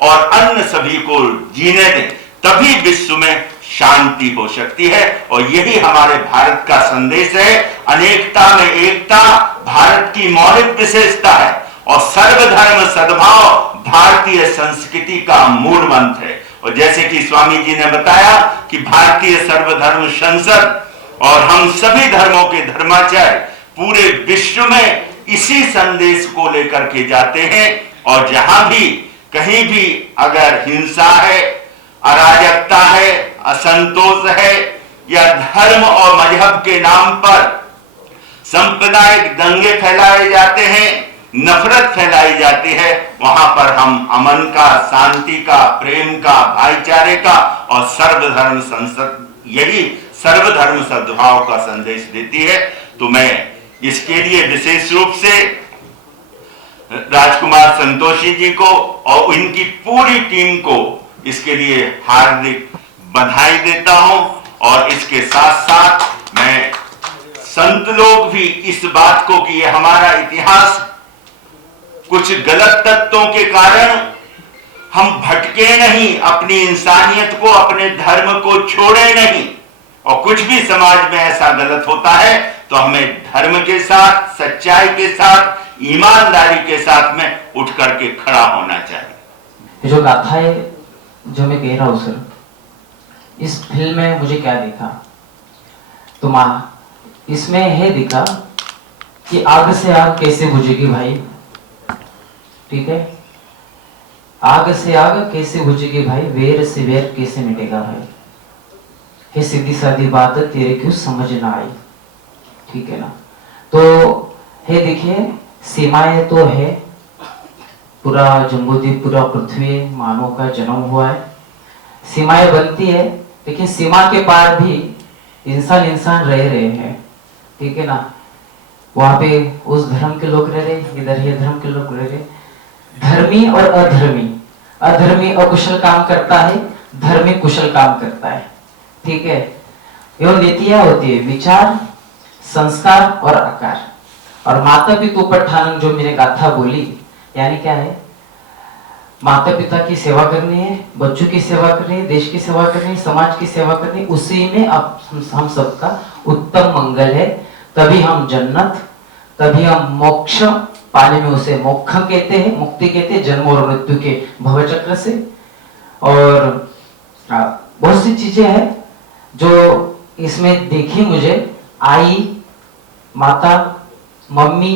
और अन्य सभी को जीने दें, तभी विश्व में शांति हो सकती है। और यही हमारे भारत का संदेश है। अनेकता में एकता भारत की मौलिक विशेषता है, और सर्वधर्म सद्भाव भारतीय संस्कृति का मूल मंत्र है। और जैसे कि स्वामी जी ने बताया कि भारतीय सर्वधर्म संसद और हम सभी धर्मों के धर्माचार्य पूरे विश्व में इसी संदेश को लेकर के जाते हैं। और जहां भी, कहीं भी अगर हिंसा है, अराजकता है, असंतोष है, या धर्म और मजहब के नाम पर सांप्रदायिक दंगे फैलाए जाते हैं, नफरत फैलाई जाती है, वहां पर हम अमन का, शांति का, प्रेम का, भाईचारे का और सर्वधर्म सद्भाव का संदेश देती है। तो मैं इसके लिए विशेष रूप से राजकुमार संतोषी जी को और इनकी पूरी टीम को इसके लिए हार्दिक बधाई देता हूं। और इसके साथ साथ मैं संत लोग भी इस बात को कि ये हमारा इतिहास कुछ गलत तत्वों के कारण हम भटके नहीं, अपनी इंसानियत को, अपने धर्म को छोड़े नहीं, और कुछ भी समाज में ऐसा गलत होता है तो हमें धर्म के साथ, सच्चाई के साथ, ईमानदारी के साथ में उठ करके खड़ा होना चाहिए। जो गाथा है जो मैं कह रहा हूं सर, इस फिल्म में मुझे क्या दिखा तो इसमें है दिखा कि आग से आग कैसे बुझेगी भाई, ठीक है, आग से आग कैसे बुझेगी भाई, वेर से वेर कैसे मिटेगा भाई, ये सीधी सादी बात तेरे क्यों समझ ना आई, ठीक है ना। तो है देखिए सीमाएं तो है, पूरा जम्बूद्वीप, पूरा पृथ्वी मानव का जन्म हुआ है, सीमाएं बनती है, लेकिन सीमा के पार भी इंसान रह रहे हैं, ठीक है ना। वहां पे उस धर्म के लोग रह रहे, इधर ये धर्म के लोग रह रहे, धर्मी और अधर्मी, अधर्मी अकुशल काम करता है, धर्मी कुशल काम करता है, ठीक है। एवं नीतियां होती है, विचार, संस्कार और आकार। और माता पिता पर ठान जो मैंने गाथा बोली, यानी क्या है, माता पिता की सेवा करनी है, बच्चों की सेवा करनी है, देश की सेवा करनी है, समाज की सेवा करनी है, उसी में अब हम सबका उत्तम मंगल है। तभी हम जन्नत, तभी हम मोक्ष पाने में, उसे मोक्ष कहते हैं, मुक्ति कहते हैं, जन्म और मृत्यु के भवचक्र से। और बहुत सी चीजें हैं जो इसमें देखी मुझे, आई, माता, मम्मी,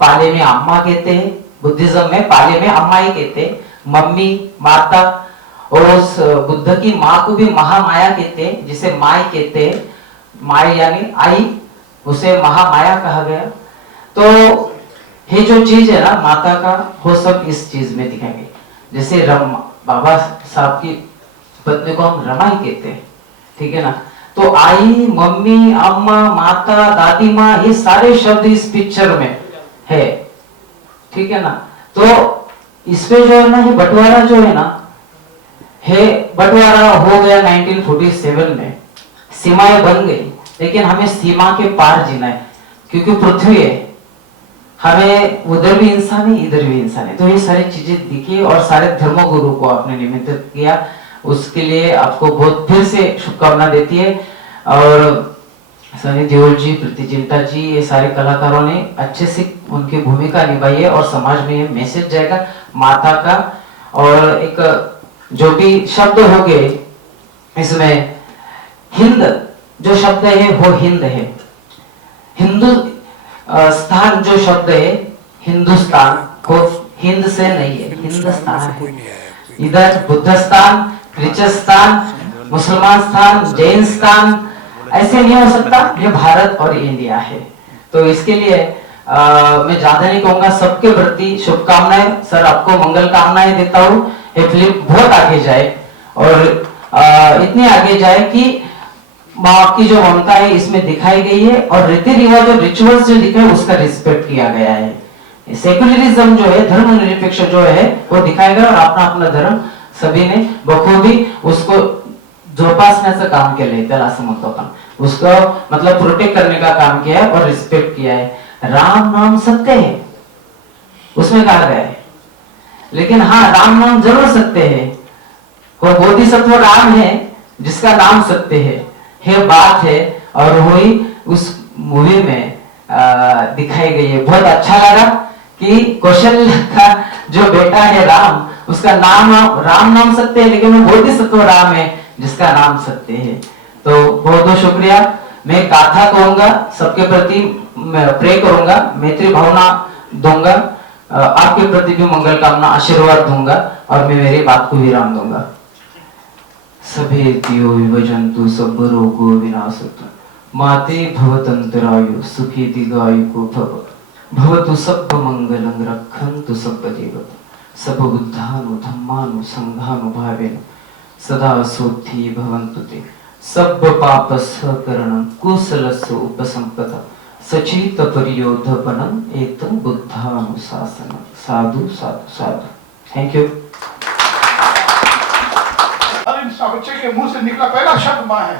पाले में अम्मा कहते हैं, बुद्धिज्म में पाले में अम्मा ही कहते हैं, मम्मी, माता, और उस बुद्ध की माँ को भी महामाया कहते हैं, जिसे माई कहते हैं, माई यानी आई, उसे महामाया कहा गया। तो ये जो चीज है ना माता का, वो सब इस चीज में दिखाई गई। जैसे बाबा साहब की पत्नी को हम रमा ही कहते हैं, ठीक है ना। तो आई, मम्मी, अम्मा, माता, दादी माँ, ये सारे शब्द इस पिक्चर में है, ठीक है ना। तो इसमें जो है ना, ये बंटवारा जो है ना, है बंटवारा हो गया 1947 में, सीमाएं बन गई, लेकिन हमें सीमा के पार जीना है, क्योंकि पृथ्वी है, हमें उधर भी इंसान है, इधर भी इंसान है। तो ये सारी चीजें दिखी और सारे धर्मगुरु को आपने निमंत्रित किया, उसके लिए आपको बहुत फिर से शुभकामना देती है। और सनी देओल जी, प्रीति जिंटा जी, ये सारे कलाकारों ने अच्छे से उनकी भूमिका निभाई है, और समाज में ये मैसेज जाएगा माता का। और एक जो भी शब्द हो गए इसमें, हिंद जो शब्द है वो हिंद है, हिंदू स्थान जो शब्द है, हिंदुस्तान को हिंद से नहीं है, हिंदुस्तान है। इधर बुद्धस्तान, क्रिश्चियन, मुसलमान स्थान, जैन स्थान ऐसे नहीं हो सकता, ये भारत और इंडिया है। तो इसके लिए मैं ज्यादा नहीं कहूंगा, सबके प्रति शुभकामनाएं सर, आपको मंगल कामनाएं देता हूँ। ये फिल्म बहुत आगे जाए और इतनी आगे जाए कि माँ की जो ममता है इसमें दिखाई गई है, और रीति रिवाज और रिचुअल्स जो दिखे उसका रिस्पेक्ट किया गया है। सेक्युलरिज्म जो है, धर्मनिरपेक्ष जो है वो दिखाया गया, और अपना अपना धर्म सभी ने बखूबी उसको जोपासण्याचं काम केलंय, त्याला असं म्हणतो आपण, उसको मतलब प्रोटेक्ट करने का काम किया है और रिस्पेक्ट किया है। राम नाम सत्य है उसमें कहा गया है, लेकिन हाँ राम नाम जरूर सत्य है, वो बोधिसत्व राम है जिसका नाम सत्य है बात है, और वही उस मूवी में दिखाई गई है। बहुत अच्छा लगा कि कौशल्य का जो बेटा है राम, उसका नाम राम नाम सत्य है, लेकिन वो बोधिसत्व राम है जिसका नाम सत्य है। तो बहुत बहुत शुक्रिया। मैं गाथा कहूंगा, सबके प्रति प्रे करूंगा, मैत्री भावना दूंगा, आपके प्रति भी मंगल कामना आशीर्वाद दूंगा, और मैं मेरी बात को विराम दूंगा। सभे दियो विभजन्तु, सब रोगो विनाशतु, माते भवतंतरायु सुखे दीर्घायु भव भवतु सब्ब मंगलं रक्षन्तु सब्ब देवता सब बुद्धानु धम्मानु संघानु भावेन सदा सोत्थी भवन्तु ते सब्ब पापस्करणं कुशलस्य उपसंपदा सचित परियोधपनम एतम बुद्धानुशासनम साधु साधु साधु। Thank you. हर इंसान बच्चे के मुंह से निकला पहला शब्द माँ है।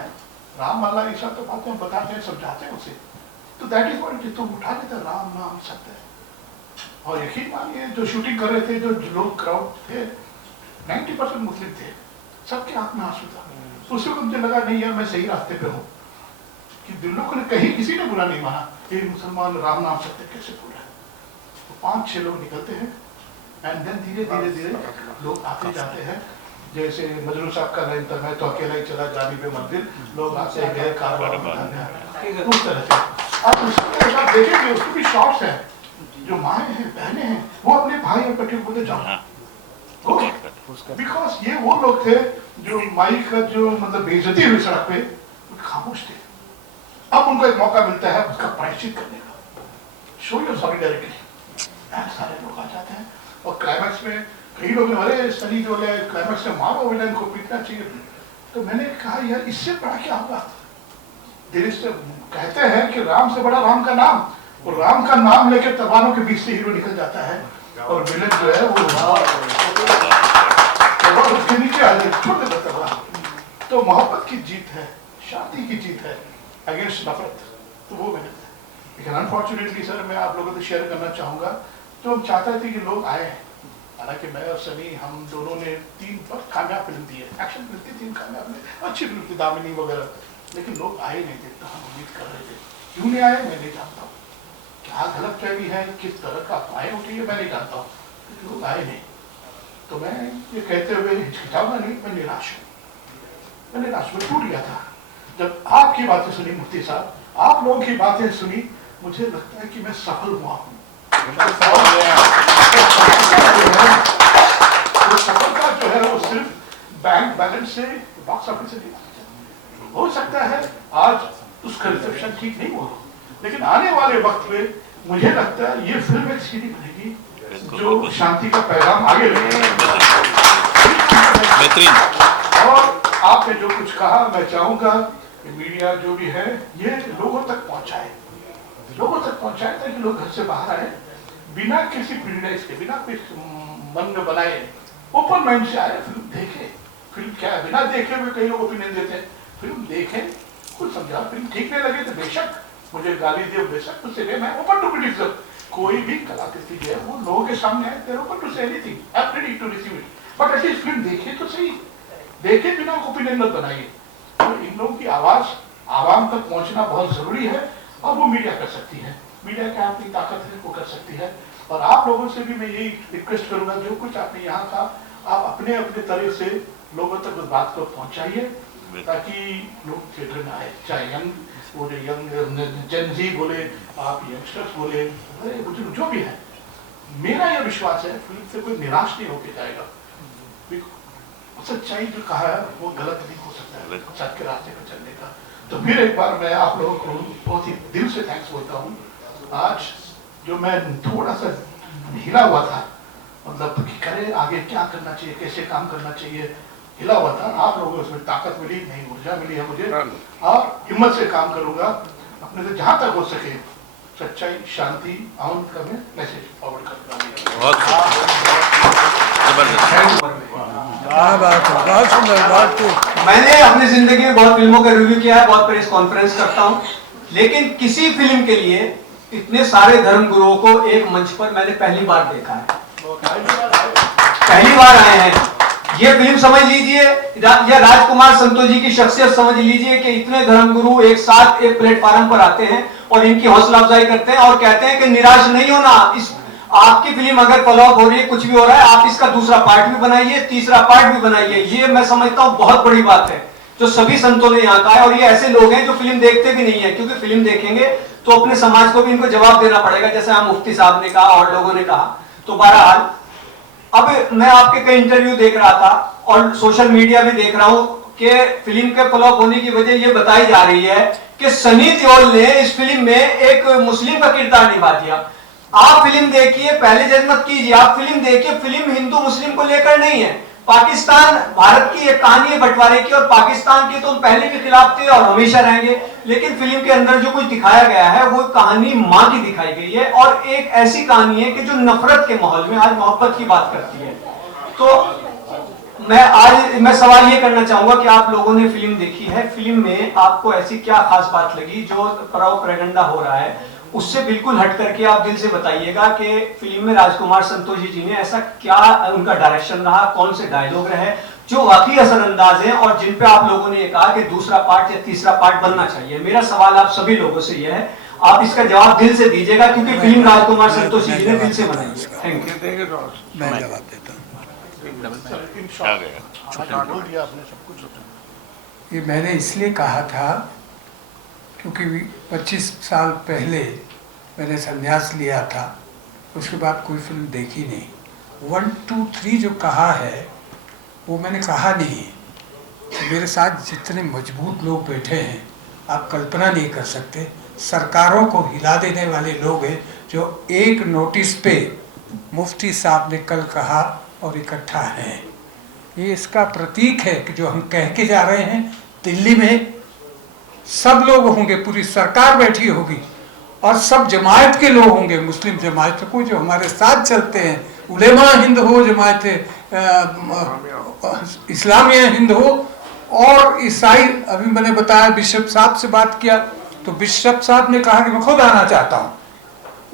राम अल्लाह ईसा तो बातें बताते हैं, समझाते हैं उसे, तो दैट इज व्हाट तुम उठा लेते राम नाम सत्य है। और यकीन मानिए जो शूटिंग कर रहे थे, जो लोग क्राउड थे 90% मुस्लिम थे, सबके आंख में आंसू था। उस वक्त मुझे लगा नहीं यार मैं सही रास्ते पे हूँ, कि दिल लोगों ने कहीं किसी ने बुरा नहीं माना, ये मुसलमान राम नाम सत्य कैसे बोला है। तो 5-6 लोग निकलते हैं एंड देन धीरे धीरे धीरे लोग आते जाते हैं। जैसे मजरू साहब का लाइन था, मैं तो अकेला ही चला जानी पे मंदिर, लोग आते गए कारवां उस तरह से। आप उसके साथ देखेंगे उसको भी शॉर्ट्स है, जो माएँ हैं बहनें हैं वो अपने भाई और बेटे को बोले जाओ, बिकॉज ये वो लोग थे जो माई का जो मतलब बेइज्जती हुई सड़क पे खामोश थे। अब उनको एक मौका मिलता है उसका प्रायश्चित करने का, शो योर सॉलिडारिटी। सारे लोग आ जाते हैं और क्लाइमैक्स में कई लोग ने अरे सनी जो है क्लाइमैक्स में मारो विलन को पीटना चाहिए। तो मैंने कहा यार इससे बड़ा क्या होगा। दिल से कहते हैं कि राम से बड़ा राम का नाम, और राम का नाम लेकर तलवारों के बीच से हीरो निकल जाता है और विलन जो है वो उसके नीचे आ जाए, छोड़ देता तलवार। तो मोहब्बत की जीत है, शांति की जीत है अगेंस्ट नफरत, तो वो मैंने। लेकिन अनफॉर्चुनेटली सर मैं आप लोगों से शेयर करना चाहूँगा, जो हम चाहते थे कि लोग आए, हालांकि मैं और सनी हम दोनों ने 3 बहुत कामयाब फिल्म दी है, एक्शन फिल्म थी 3 कामयाब में, अच्छी फिल्म थी दामिनी वगैरह, लेकिन लोग आए नहीं थे। तो हम उम्मीद कर रहे थे, क्यों नहीं आए मैं नहीं जानता हूँ, क्या गलत फहमी है, किस तरह का अफवाहें उठी है मैं नहीं जानता हूँ, लेकिन लोग आए नहीं। तो मैं ये कहते हुए हिचकिचाऊंगा नहीं, मैं निराश हूँ, मैं निराश में टूट गया था जब आपकी बातें सुनी मुफ्ती साहब, आप लोगों की बातें सुनी, मुझे लगता है कि मैं सफल हुआ हूँ। वो सफलता जो है वो सिर्फ बैंक बैलेंस से, बॉक्स ऑफिस से नहीं हो सकता है। आज उसका रिसेप्शन ठीक नहीं हुआ, लेकिन आने वाले वक्त में मुझे लगता है ये फिल्म एक सीढ़ी बनेगी जो शांति का पैगाम आगे लेके। और आपने जो कुछ कहा, मैं चाहूंगा कि मीडिया जो भी है ये लोगों तक पहुंचाए, लोगों तक पहुंचाए ताकि लोग घर से बाहर आए बिना किसी प्रिविलेज के, बिना कुछ मन में बनाए, ओपन माइंड से आए, फिल्म देखे। फिल्म क्या है, बिना देखे हुए कई लोग ओपिनियन देते हैं, फिल्म देखें, कुछ समझा, फिल्म ठीक नहीं लगे तो बेशक मुझे गाली दे, बेशक मुझसे मैं ओपन टू क्रिटिसिज्म। कोई भी कलाकृति जो है वो लोगों के सामने है, they're open to say anything, I am ready to receive it, but at least film देखे तो सही, देखे बिना ओपिनियन मत बनाइए। तो इन लोगों की आवाज आवाम तक पहुंचना बहुत जरूरी है, और वो मीडिया कर सकती है, मीडिया की अपनी ताकत है वो कर सकती है। और आप लोगों से भी मैं यही रिक्वेस्ट करूंगा, जो कुछ आपने यहाँ कहा आप अपने अपने तरह से लोगों तक उस बात को पहुंचाइए, ताकि लोग थिएटर में आए, चाहे यंग बोले, यंग जेन जी बोले, आप यंगस्टर्स बोले, अरे बुजुर्ग जो भी है। मेरा यह विश्वास है फिल्म से कोई निराश नहीं होकर जाएगा। सच्चाई जो कहा है वो गलत नहीं हो सकता है, सच के रास्ते पर चलने का। तो फिर एक बार मैं आप लोगों को बहुत ही दिल से थैंक्स बोलता हूँ। आज जो मैं थोड़ा सा हिला हुआ था, मतलब कि करे आगे क्या करना चाहिए, कैसे काम करना चाहिए, हिला हुआ था, आप लोगों को उसमें ताकत मिली, नई ऊर्जा मिली है मुझे, और हिम्मत से काम करूंगा अपने से जहाँ तक हो सके। सच्चाई, शांति, अमन का मैं मैसेज फॉरवर्ड करता हूँ। मैंने अपनी जिंदगी में बहुत फिल्मों का रिव्यू किया है, बहुत प्रेस कॉन्फ्रेंस करता हूँ, लेकिन किसी फिल्म के लिए इतने सारे धर्म गुरुओं को एक मंच पर मैंने पहली बार देखा है, पहली बार आए हैं। ये फिल्म समझ लीजिए या राजकुमार संतोष जी की शख्सियत समझ लीजिए कि इतने धर्मगुरु एक साथ एक प्लेटफॉर्म पर आते हैं और इनकी हौसला अफजाई करते हैं और कहते हैं कि निराश नहीं होना, इस आपकी फिल्म अगर फ्लॉप हो रही है, कुछ भी हो रहा है, आप इसका दूसरा पार्ट भी बनाइए, तीसरा पार्ट भी बनाइए। ये मैं समझता हूँ बहुत बड़ी बात है जो सभी संतों ने यहाँ कहा है। और ये ऐसे लोग हैं जो फिल्म देखते भी नहीं है, क्योंकि फिल्म देखेंगे तो अपने समाज को भी इनको जवाब देना पड़ेगा, जैसे हम मुफ्ती साहब ने कहा और लोगों ने कहा। तो बहरहाल अब मैं आपके कई इंटरव्यू देख रहा था और सोशल मीडिया भी देख रहा हूं कि फिल्म के फ्लॉप होने की वजह यह बताई जा रही है कि कि सनी देओल ने इस फिल्म में एक मुस्लिम का किरदार निभा दिया। आप फिल्म देखिए, पहले जज मत कीजिए, आप फिल्म देखिए, फिल्म हिंदू मुस्लिम को लेकर नहीं है। पाकिस्तान भारत की एक कहानी है बंटवारे की, और पाकिस्तान के तो हम पहले भी खिलाफ थे और हमेशा रहेंगे, लेकिन फिल्म के अंदर जो कुछ दिखाया गया है वो कहानी माँ की दिखाई गई है, और एक ऐसी कहानी है कि जो नफरत के माहौल में आज मोहब्बत की बात करती है। तो मैं सवाल ये करना चाहूंगा कि आप लोगों ने फिल्म देखी है, फिल्म में आपको ऐसी क्या खास बात लगी जो प्रोपेगेंडा हो रहा है उससे बिल्कुल हट करके आप दिल से बताइएगा कि फिल्म में राजकुमार संतोषी जी ने ऐसा क्या उनका डायरेक्शन रहा, कौन से डायलॉग रहे जो वाकई असरअंदाज हैं और जिन पे आप लोगों ने ये कहा कि दूसरा पार्ट या तीसरा पार्ट बनना चाहिए। मेरा सवाल आप सभी लोगों से यह है, आप इसका जवाब दिल से दीजिएगा क्योंकि फिल्म राजकुमार संतोषी जी ने दिल से बनाई है। Thank you. मैं जवाब देता हूँ। ये मैंने इसलिए कहा था क्योंकि 25 साल पहले मैंने संन्यास लिया था, उसके बाद कोई फिल्म देखी नहीं। 1, 2, 3 जो कहा है वो मैंने कहा नहीं। मेरे साथ जितने मजबूत लोग बैठे हैं आप कल्पना नहीं कर सकते, सरकारों को हिला देने वाले लोग हैं जो एक नोटिस पे मुफ्ती साहब ने कल कहा और इकट्ठा हैं। ये इसका प्रतीक है कि जो हम कह के जा रहे हैं, दिल्ली में सब लोग होंगे, पूरी सरकार बैठी होगी और सब जमायत के लोग होंगे, मुस्लिम जमायत को जो हमारे साथ चलते हैं, उलेमा हिंद हो, जमायत इस्लामिया हिंद हो और ईसाई। अभी मैंने बताया बिशप साहब से बात किया तो बिशप साहब ने कहा कि मैं खुद आना चाहता हूँ।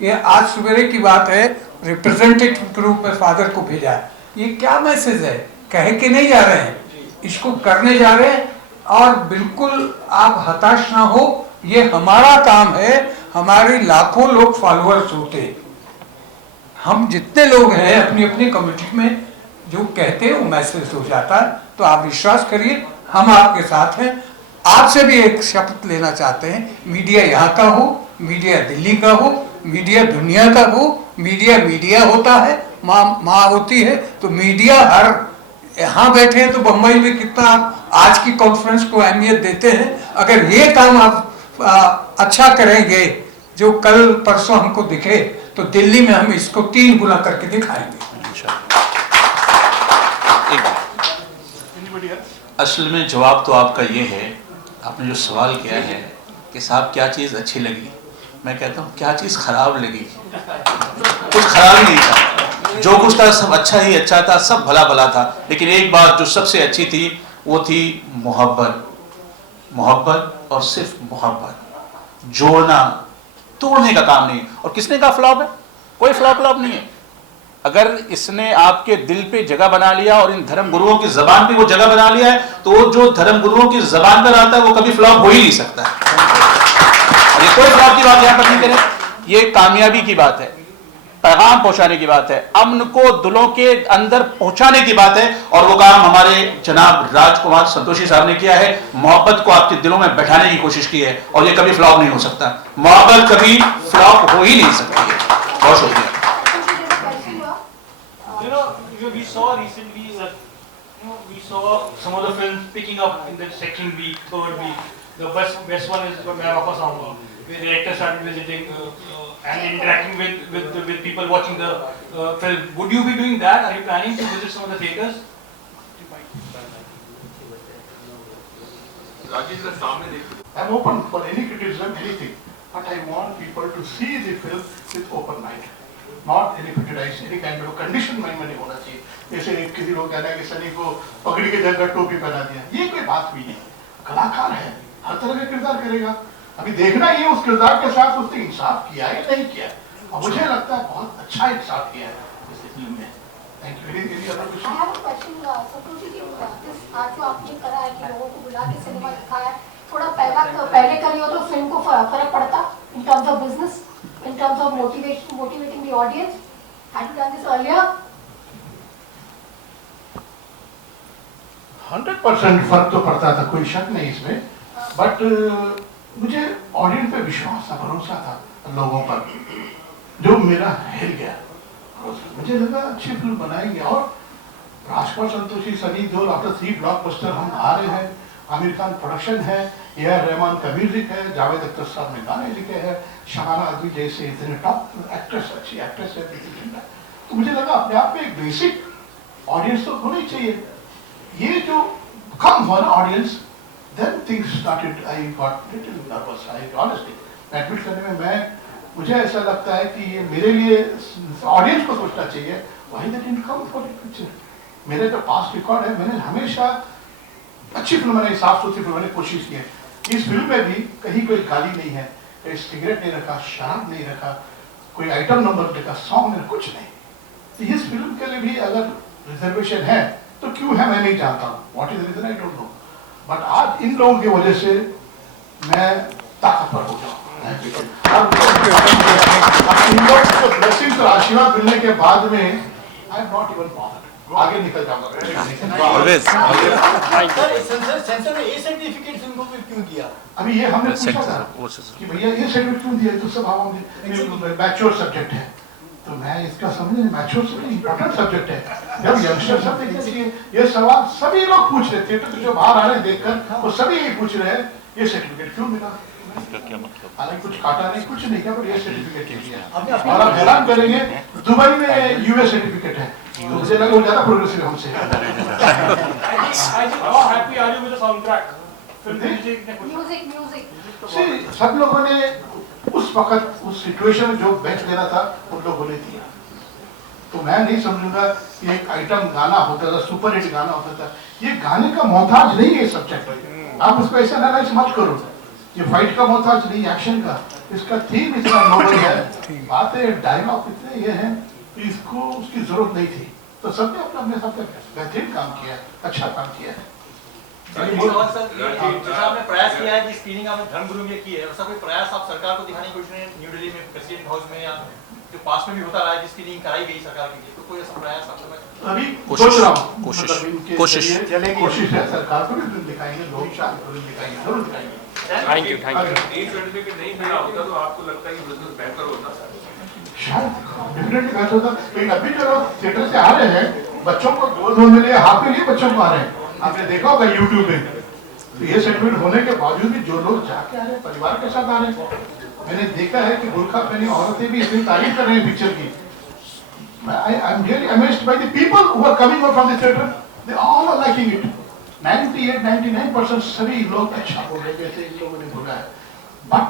ये आज सवेरे की बात है, रिप्रेजेंटेटिव के रूप में फादर को भेजा है। ये क्या मैसेज है? कह के नहीं जा रहे हैं, इसको करने जा रहे हैं। और बिल्कुल आप हताश ना हो, ये हमारा काम है, हमारे लाखों लोग फॉलोअर्स होते हैं। हम जितने लोग हैं अपनी अपनी कम्युनिटी में जो कहते हैं वो मैसेज हो जाता है। तो आप विश्वास करिए हम आपके साथ हैं। आपसे भी एक शपथ लेना चाहते हैं, मीडिया यहाँ का हो, मीडिया दिल्ली का हो, मीडिया दुनिया का हो, मीडिया होता है, माँ होती है, तो मीडिया हर यहाँ बैठे हैं तो बम्बई में कितना आप आज की कॉन्फ्रेंस को अहमियत देते हैं। अगर ये काम आप अच्छा करेंगे जो कल परसों हमको दिखे तो दिल्ली में हम इसको 3 गुना करके दिखाएंगे। असल में जवाब तो आपका ये है, आपने जो सवाल किया है कि साहब क्या चीज़ अच्छी लगी, मैं कहता हूँ क्या चीज़ खराब लगी। कुछ खराब ही नहीं था, जो कुछ था सब अच्छा ही अच्छा था, सब भला भला था। लेकिन एक बात जो सबसे अच्छी थी वो थी मोहब्बत। मोहब्बत और सिर्फ मोहब्बत, जोड़ना तोड़ने का काम नहीं। और किसने कहा फ्लॉप है? कोई फ्लॉप नहीं है। अगर इसने आपके दिल पे जगह बना लिया और इन धर्म गुरुओं की जबान पे वो जगह बना लिया है तो वो जो धर्म गुरुओं की जबान पर आता है वो कभी फ्लॉप हो ही नहीं सकता है। ये कोई फ्लॉप की बात यहाँ पर नहीं करें, ये कामयाबी की बात है, पैगाम पहुंचाने की बात है, अमन को दिलों के अंदर पहुंचाने की बात है। और वो काम हमारे जनाब राजकुमार संतोषी साहब ने किया है। मोहब्बत को आपके दिलों में बैठाने की कोशिश की है और ये कभी फ्लॉप नहीं हो सकता। मोहब्बत कभी फ्लॉप हो ही नहीं सकती है। बहुत शुक्रिया। We saw recently that we saw some of the films picking up in the second week, third week. The best one is Mera Samba, where the actors started visiting and interacting with people watching the film. Would you be doing that? Are you planning to visit some of the theaters? I'm open for any criticism, anything, but I want people to see the film with open mind. Not any prejudice, any kind of condition mind में नहीं होना चाहिए। जैसे किसी लोग कहना है कि सनी को पगड़ी की जगह टोपी पहना दिया, ये कोई बात भी नहीं। कलाकार है, हर तरह का किरदार करेगा। अभी देखना ये उस किरदार के साथ उसने इंसाफ किया या नहीं किया। और मुझे लगता है बहुत अच्छा इंसाफ किया है इस फिल्म में। Thank you. I have a question, Santoshi ji, आज जो आपने करा है कि लोगों को बुला के सिनेमा दिखाया, थोड़ा पहले करी हो तो फिल्म को फर्क पड़ता in terms of business, in terms of motivating the audience. Had you done this earlier? 100% फर्क तो पड़ता था, कोई शक नहीं इसमें। बट मुझे ऑडियंस पे विश्वास था, भरोसा था लोगों पर, जो मेरा हिल गया। मुझे लगा अच्छी फिल्म बनाएंगे। और राजकुमार संतोषी, सनी देओल, आफ्टर 3 ब्लॉकबस्टर हम आ रहे हैं, आमिर खान प्रोडक्शन है, A.R. रहमान का म्यूजिक है, जावेद अख्तर साहब ने गाने लिखे हैं, शहाना आदमी जैसे इतने टॉप एक्ट्रेस, अच्छी एक्ट्रेस है, तो मुझे लगा अपने आप में एक बेसिक ऑडियंस तो होनी चाहिए। ये जो कम हुआ ना audience, then things started, I got little nervous, I honestly admit करने में मुझे ऐसा लगता है कि ये मेरे लिए ऑडियंस को सोचना चाहिए, why they didn't come for the picture. मेरे जो पास्ट रिकॉर्ड है, मैंने हमेशा अच्छी फिल्म बनाई, साफ सुथरी फिल्म बनाने की कोशिश की है। इस फिल्म में भी कहीं कोई गाली नहीं है, कोई सिगरेट नहीं रखा, शराब नहीं रखा, कोई आइटम नंबर रखा, सॉन्ग में कुछ नहीं। तो इस फिल्म के लिए भी अगर रिजर्वेशन है तो क्यों है मैं नहीं जानता हूँ, what is reason I don't know, but आज इन लोगों की वजह से मैं ताकतवर हो जाऊँ। इन लोगों को ब्लेसिंग्स और आशीर्वाद मिलने के बाद में I am not even bothered, आगे निकल जाऊंगा। ऑलवेज सेंसर ने ए सर्टिफिकेट फिल्म को क्यों दिया? अभी ये हमने पूछा था कि भैया ये सर्टिफिकेट क्यों दिया, तो सब हम मैच्योर सब्जेक्ट है, तो मैं इसका समझ मैच्योर सब्जेक्ट इंपॉर्टेंट सब्जेक्ट है। जब यंगस्टर सब देखिए ये सवाल सभी लोग पूछ रहे थे, तो जो बाहर आ रहे हैं देखकर वो सभी यही पूछ रहे हैं ये सर्टिफिकेट क्यों मिला। हालांकि कुछ काटा नहीं, कुछ नहीं किया, पर ये सर्टिफिकेट क्यों दिया। और आप हैरान करेंगे दुबई में यूएस सर्टिफिकेट है, तो मुझे लगा वो ज्यादा प्रोग्रेसिव हमसे। सब लोगों ने उस वक्त उस सिचुएशन में जो बेस्ट देना था उन लोगों ने दिया, तो मैं नहीं समझूंगा कि एक आइटम गाना होता था, सुपर हिट गाना होता था, ये गाने का मोहताज नहीं है सब्जेक्ट। आप उसको ऐसा एनालाइज मत करो, ये फाइट का मोहताज नहीं, एक्शन का। इसका थीम इतना नोबल है, बातें डायलॉग इतने ये हैं, इसको उसकी जरूरत नहीं थी। तो सबने अपने अपने साथ बेहतरीन काम किया, अच्छा काम किया है। जैसा आपने प्रयास किया है कि स्क्रीनिंग आपने धर्मगुरु में की है, वैसा कोई प्रयास आप सरकार को दिखाने की कोशिश करें न्यू दिल्ली में प्रेसिडेंट हाउस में, या जो पास में भी होता रहा है जिसकी स्क्रीनिंग कराई गई सरकार के लिए, तो कोई ऐसा प्रयास आप अभी कोशिश सोच रहा हूँ, कोशिश कोशिश है, सरकार को भी फिल्म दिखाएंगे, लोग शायद दिखाएंगे, जरूर दिखाएंगे। थैंक यू सर्टिफिकेट नहीं मिला होता तो आपको लगता है कि बिजनेस बेहतर होता? शायद डेफिनेटली बेहतर होता, लेकिन अभी जो लोग थिएटर से आ रहे हैं, बच्चों को गोद होने लिए, हाथ के लिए बच्चों को आ रहे हैं, आपने देखा होगा यूट्यूब में, तो ये सर्टिफिकेट होने के बावजूद भी जो लोग जाके आ रहे हैं, परिवार के साथ आ रहे हैं, मैंने देखा है कि बुर्का पहनी औरतें भी इतनी तारीफ कर रही हैं पिक्चर की। I am really amazed by the people who are coming out from the theatre. They all are liking it. 98-99% सभी लोग अच्छा बोल रहे, जैसे इन लोगों ने बोला है, बट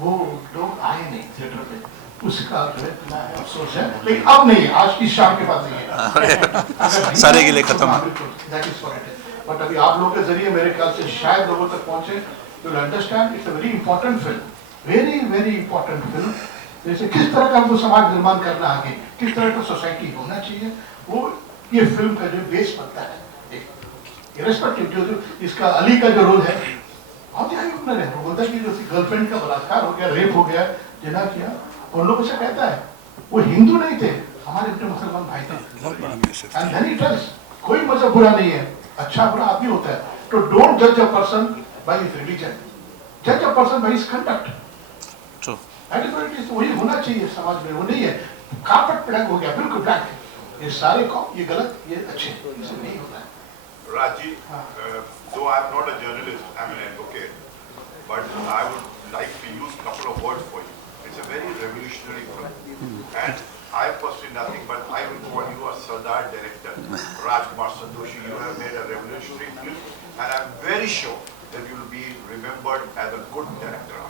वो लोग आए नहीं थिएटर पे, उसका जो है इतना अफसोस है। लेकिन अब नहीं है, आज की शाम के बाद नहीं है, सारे के लिए खत्म है। बट अभी आप लोग के जरिए मेरे ख्याल से शायद लोगों तक पहुंचे, तो understand it's a very important film, very very important film. जैसे किस तरह का हमको समाज निर्माण करना आगे, किस तरह का सोसाइटी होना चाहिए, वो ये फिल्म का जो बेस बनता है। इरेस्पेक्टिव जो इसका अली का जो रोल है बहुत ही है, वो बोलता है कि जो गर्लफ्रेंड का बलात्कार हो गया, रेप हो गया, जिना किया, और लोग ऐसा कहता है वो हिंदू नहीं थे, हमारे अपने मुसलमान भाई थे। एंड देन इट इज, कोई मजहब बुरा नहीं है, अच्छा बुरा आदमी होता है। तो डोंट जज a person by his religion, जज a person by his conduct. वही होना चाहिए समाज में, वो नहीं है कारपेट ब्लैक हो गया, बिल्कुल ब्लैक है, ये सारे को ये गलत, ये अच्छे, इसे नहीं होता है। Raji, though I am not a journalist, I am an advocate, but I would like to use a couple of words for you. It's a very revolutionary film, and I personally nothing, but I will call you a Sardar director, Rajkumar Santoshi. You have made a revolutionary film, and I am very sure that you will be remembered as a good director.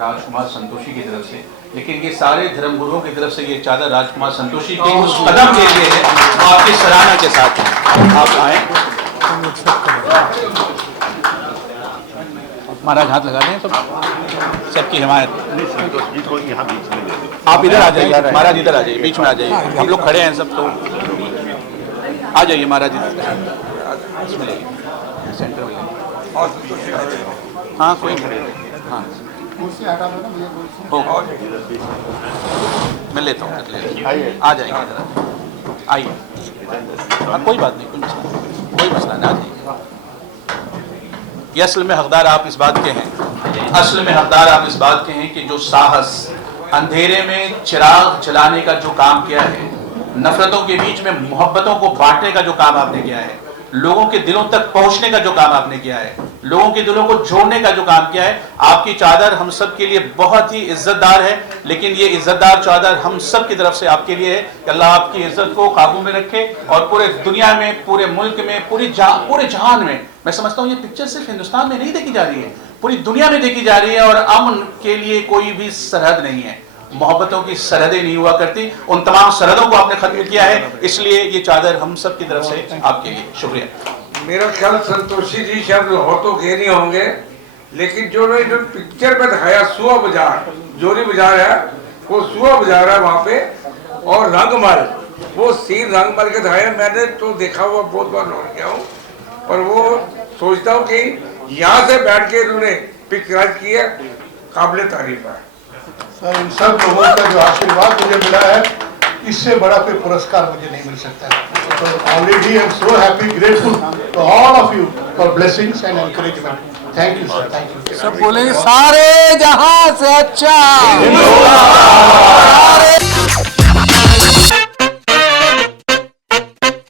Rajkumar Santoshi की तरफ से, लेकिन ये सारे धर्मगुरुओं की तरफ से ये चादर राजकुमार संतोषी के उस कदम के लिए है, वो आपकी सराहना के साथ है। आप आए, महाराज हाथ लगा दें, सबकी हिमायत। आप इधर आ जाइए महाराज, इधर आ जाइए, बीच में आ जाइए, हम लोग खड़े हैं सब, तो आ जाइए महाराज इसमें, सेंटर में। हाँ कोई, हाँ होगा, मैं लेता हूँ, आ जाएंगे इधर, आइए, हाँ कोई बात नहीं, कोई मसला नहीं, आ जाइए। ये असल में हकदार आप इस बात के हैं, असल में हकदार आप इस बात के हैं कि जो साहस, अंधेरे में चिराग जलाने का जो काम किया है, नफरतों के बीच में मोहब्बतों को बांटने का जो काम आपने किया है, लोगों के दिलों तक पहुंचने का जो काम आपने किया है, लोगों के दिलों को जोड़ने का जो काम किया है, आपकी चादर हम सब के लिए बहुत ही इज्जतदार है। लेकिन ये इज्जतदार चादर हम सब की तरफ से आपके लिए है कि अल्लाह आपकी इज्जत को काबू में रखे और पूरे दुनिया में, पूरे मुल्क में, पूरे जहान में, मैं समझता हूँ ये पिक्चर सिर्फ हिंदुस्तान में नहीं देखी जा रही है, पूरी दुनिया में देखी जा रही है। और अमन के लिए कोई भी सरहद नहीं है, मोहब्बतों की सरहदें नहीं हुआ करती, उन तमाम सरहदों को आपने खत्म किया है, इसलिए ये चादर हम सब की तरफ से आपके लिए। शुक्रिया। मेरा ख्याल संतोषी जी शब्द हो तो गए नहीं होंगे, लेकिन जो पिक्चर में दिखाया सुआ बाजार, जोरी बाजार है, वो सुआ बाजार है वहाँ पे, और रंगमल, वो सीन रंगमल के दिखाया। मैंने तो देखा हुआ बहुत बार नोट किया हूँ, और वो सोचता हूँ कि यहाँ से बैठ के इन्होंने पिक्चराइज किया, काबिल तारीफ है। सर, इन सब लोगों का जो आशीर्वाद मुझे मिला है, इससे बड़ा कोई पुरस्कार मुझे नहीं मिल सकता है। तो already I am so happy, grateful to all of you for blessings and encouragement. Thank you sir, thank you. सब बोलेंगे सारे जहां से अच्छा।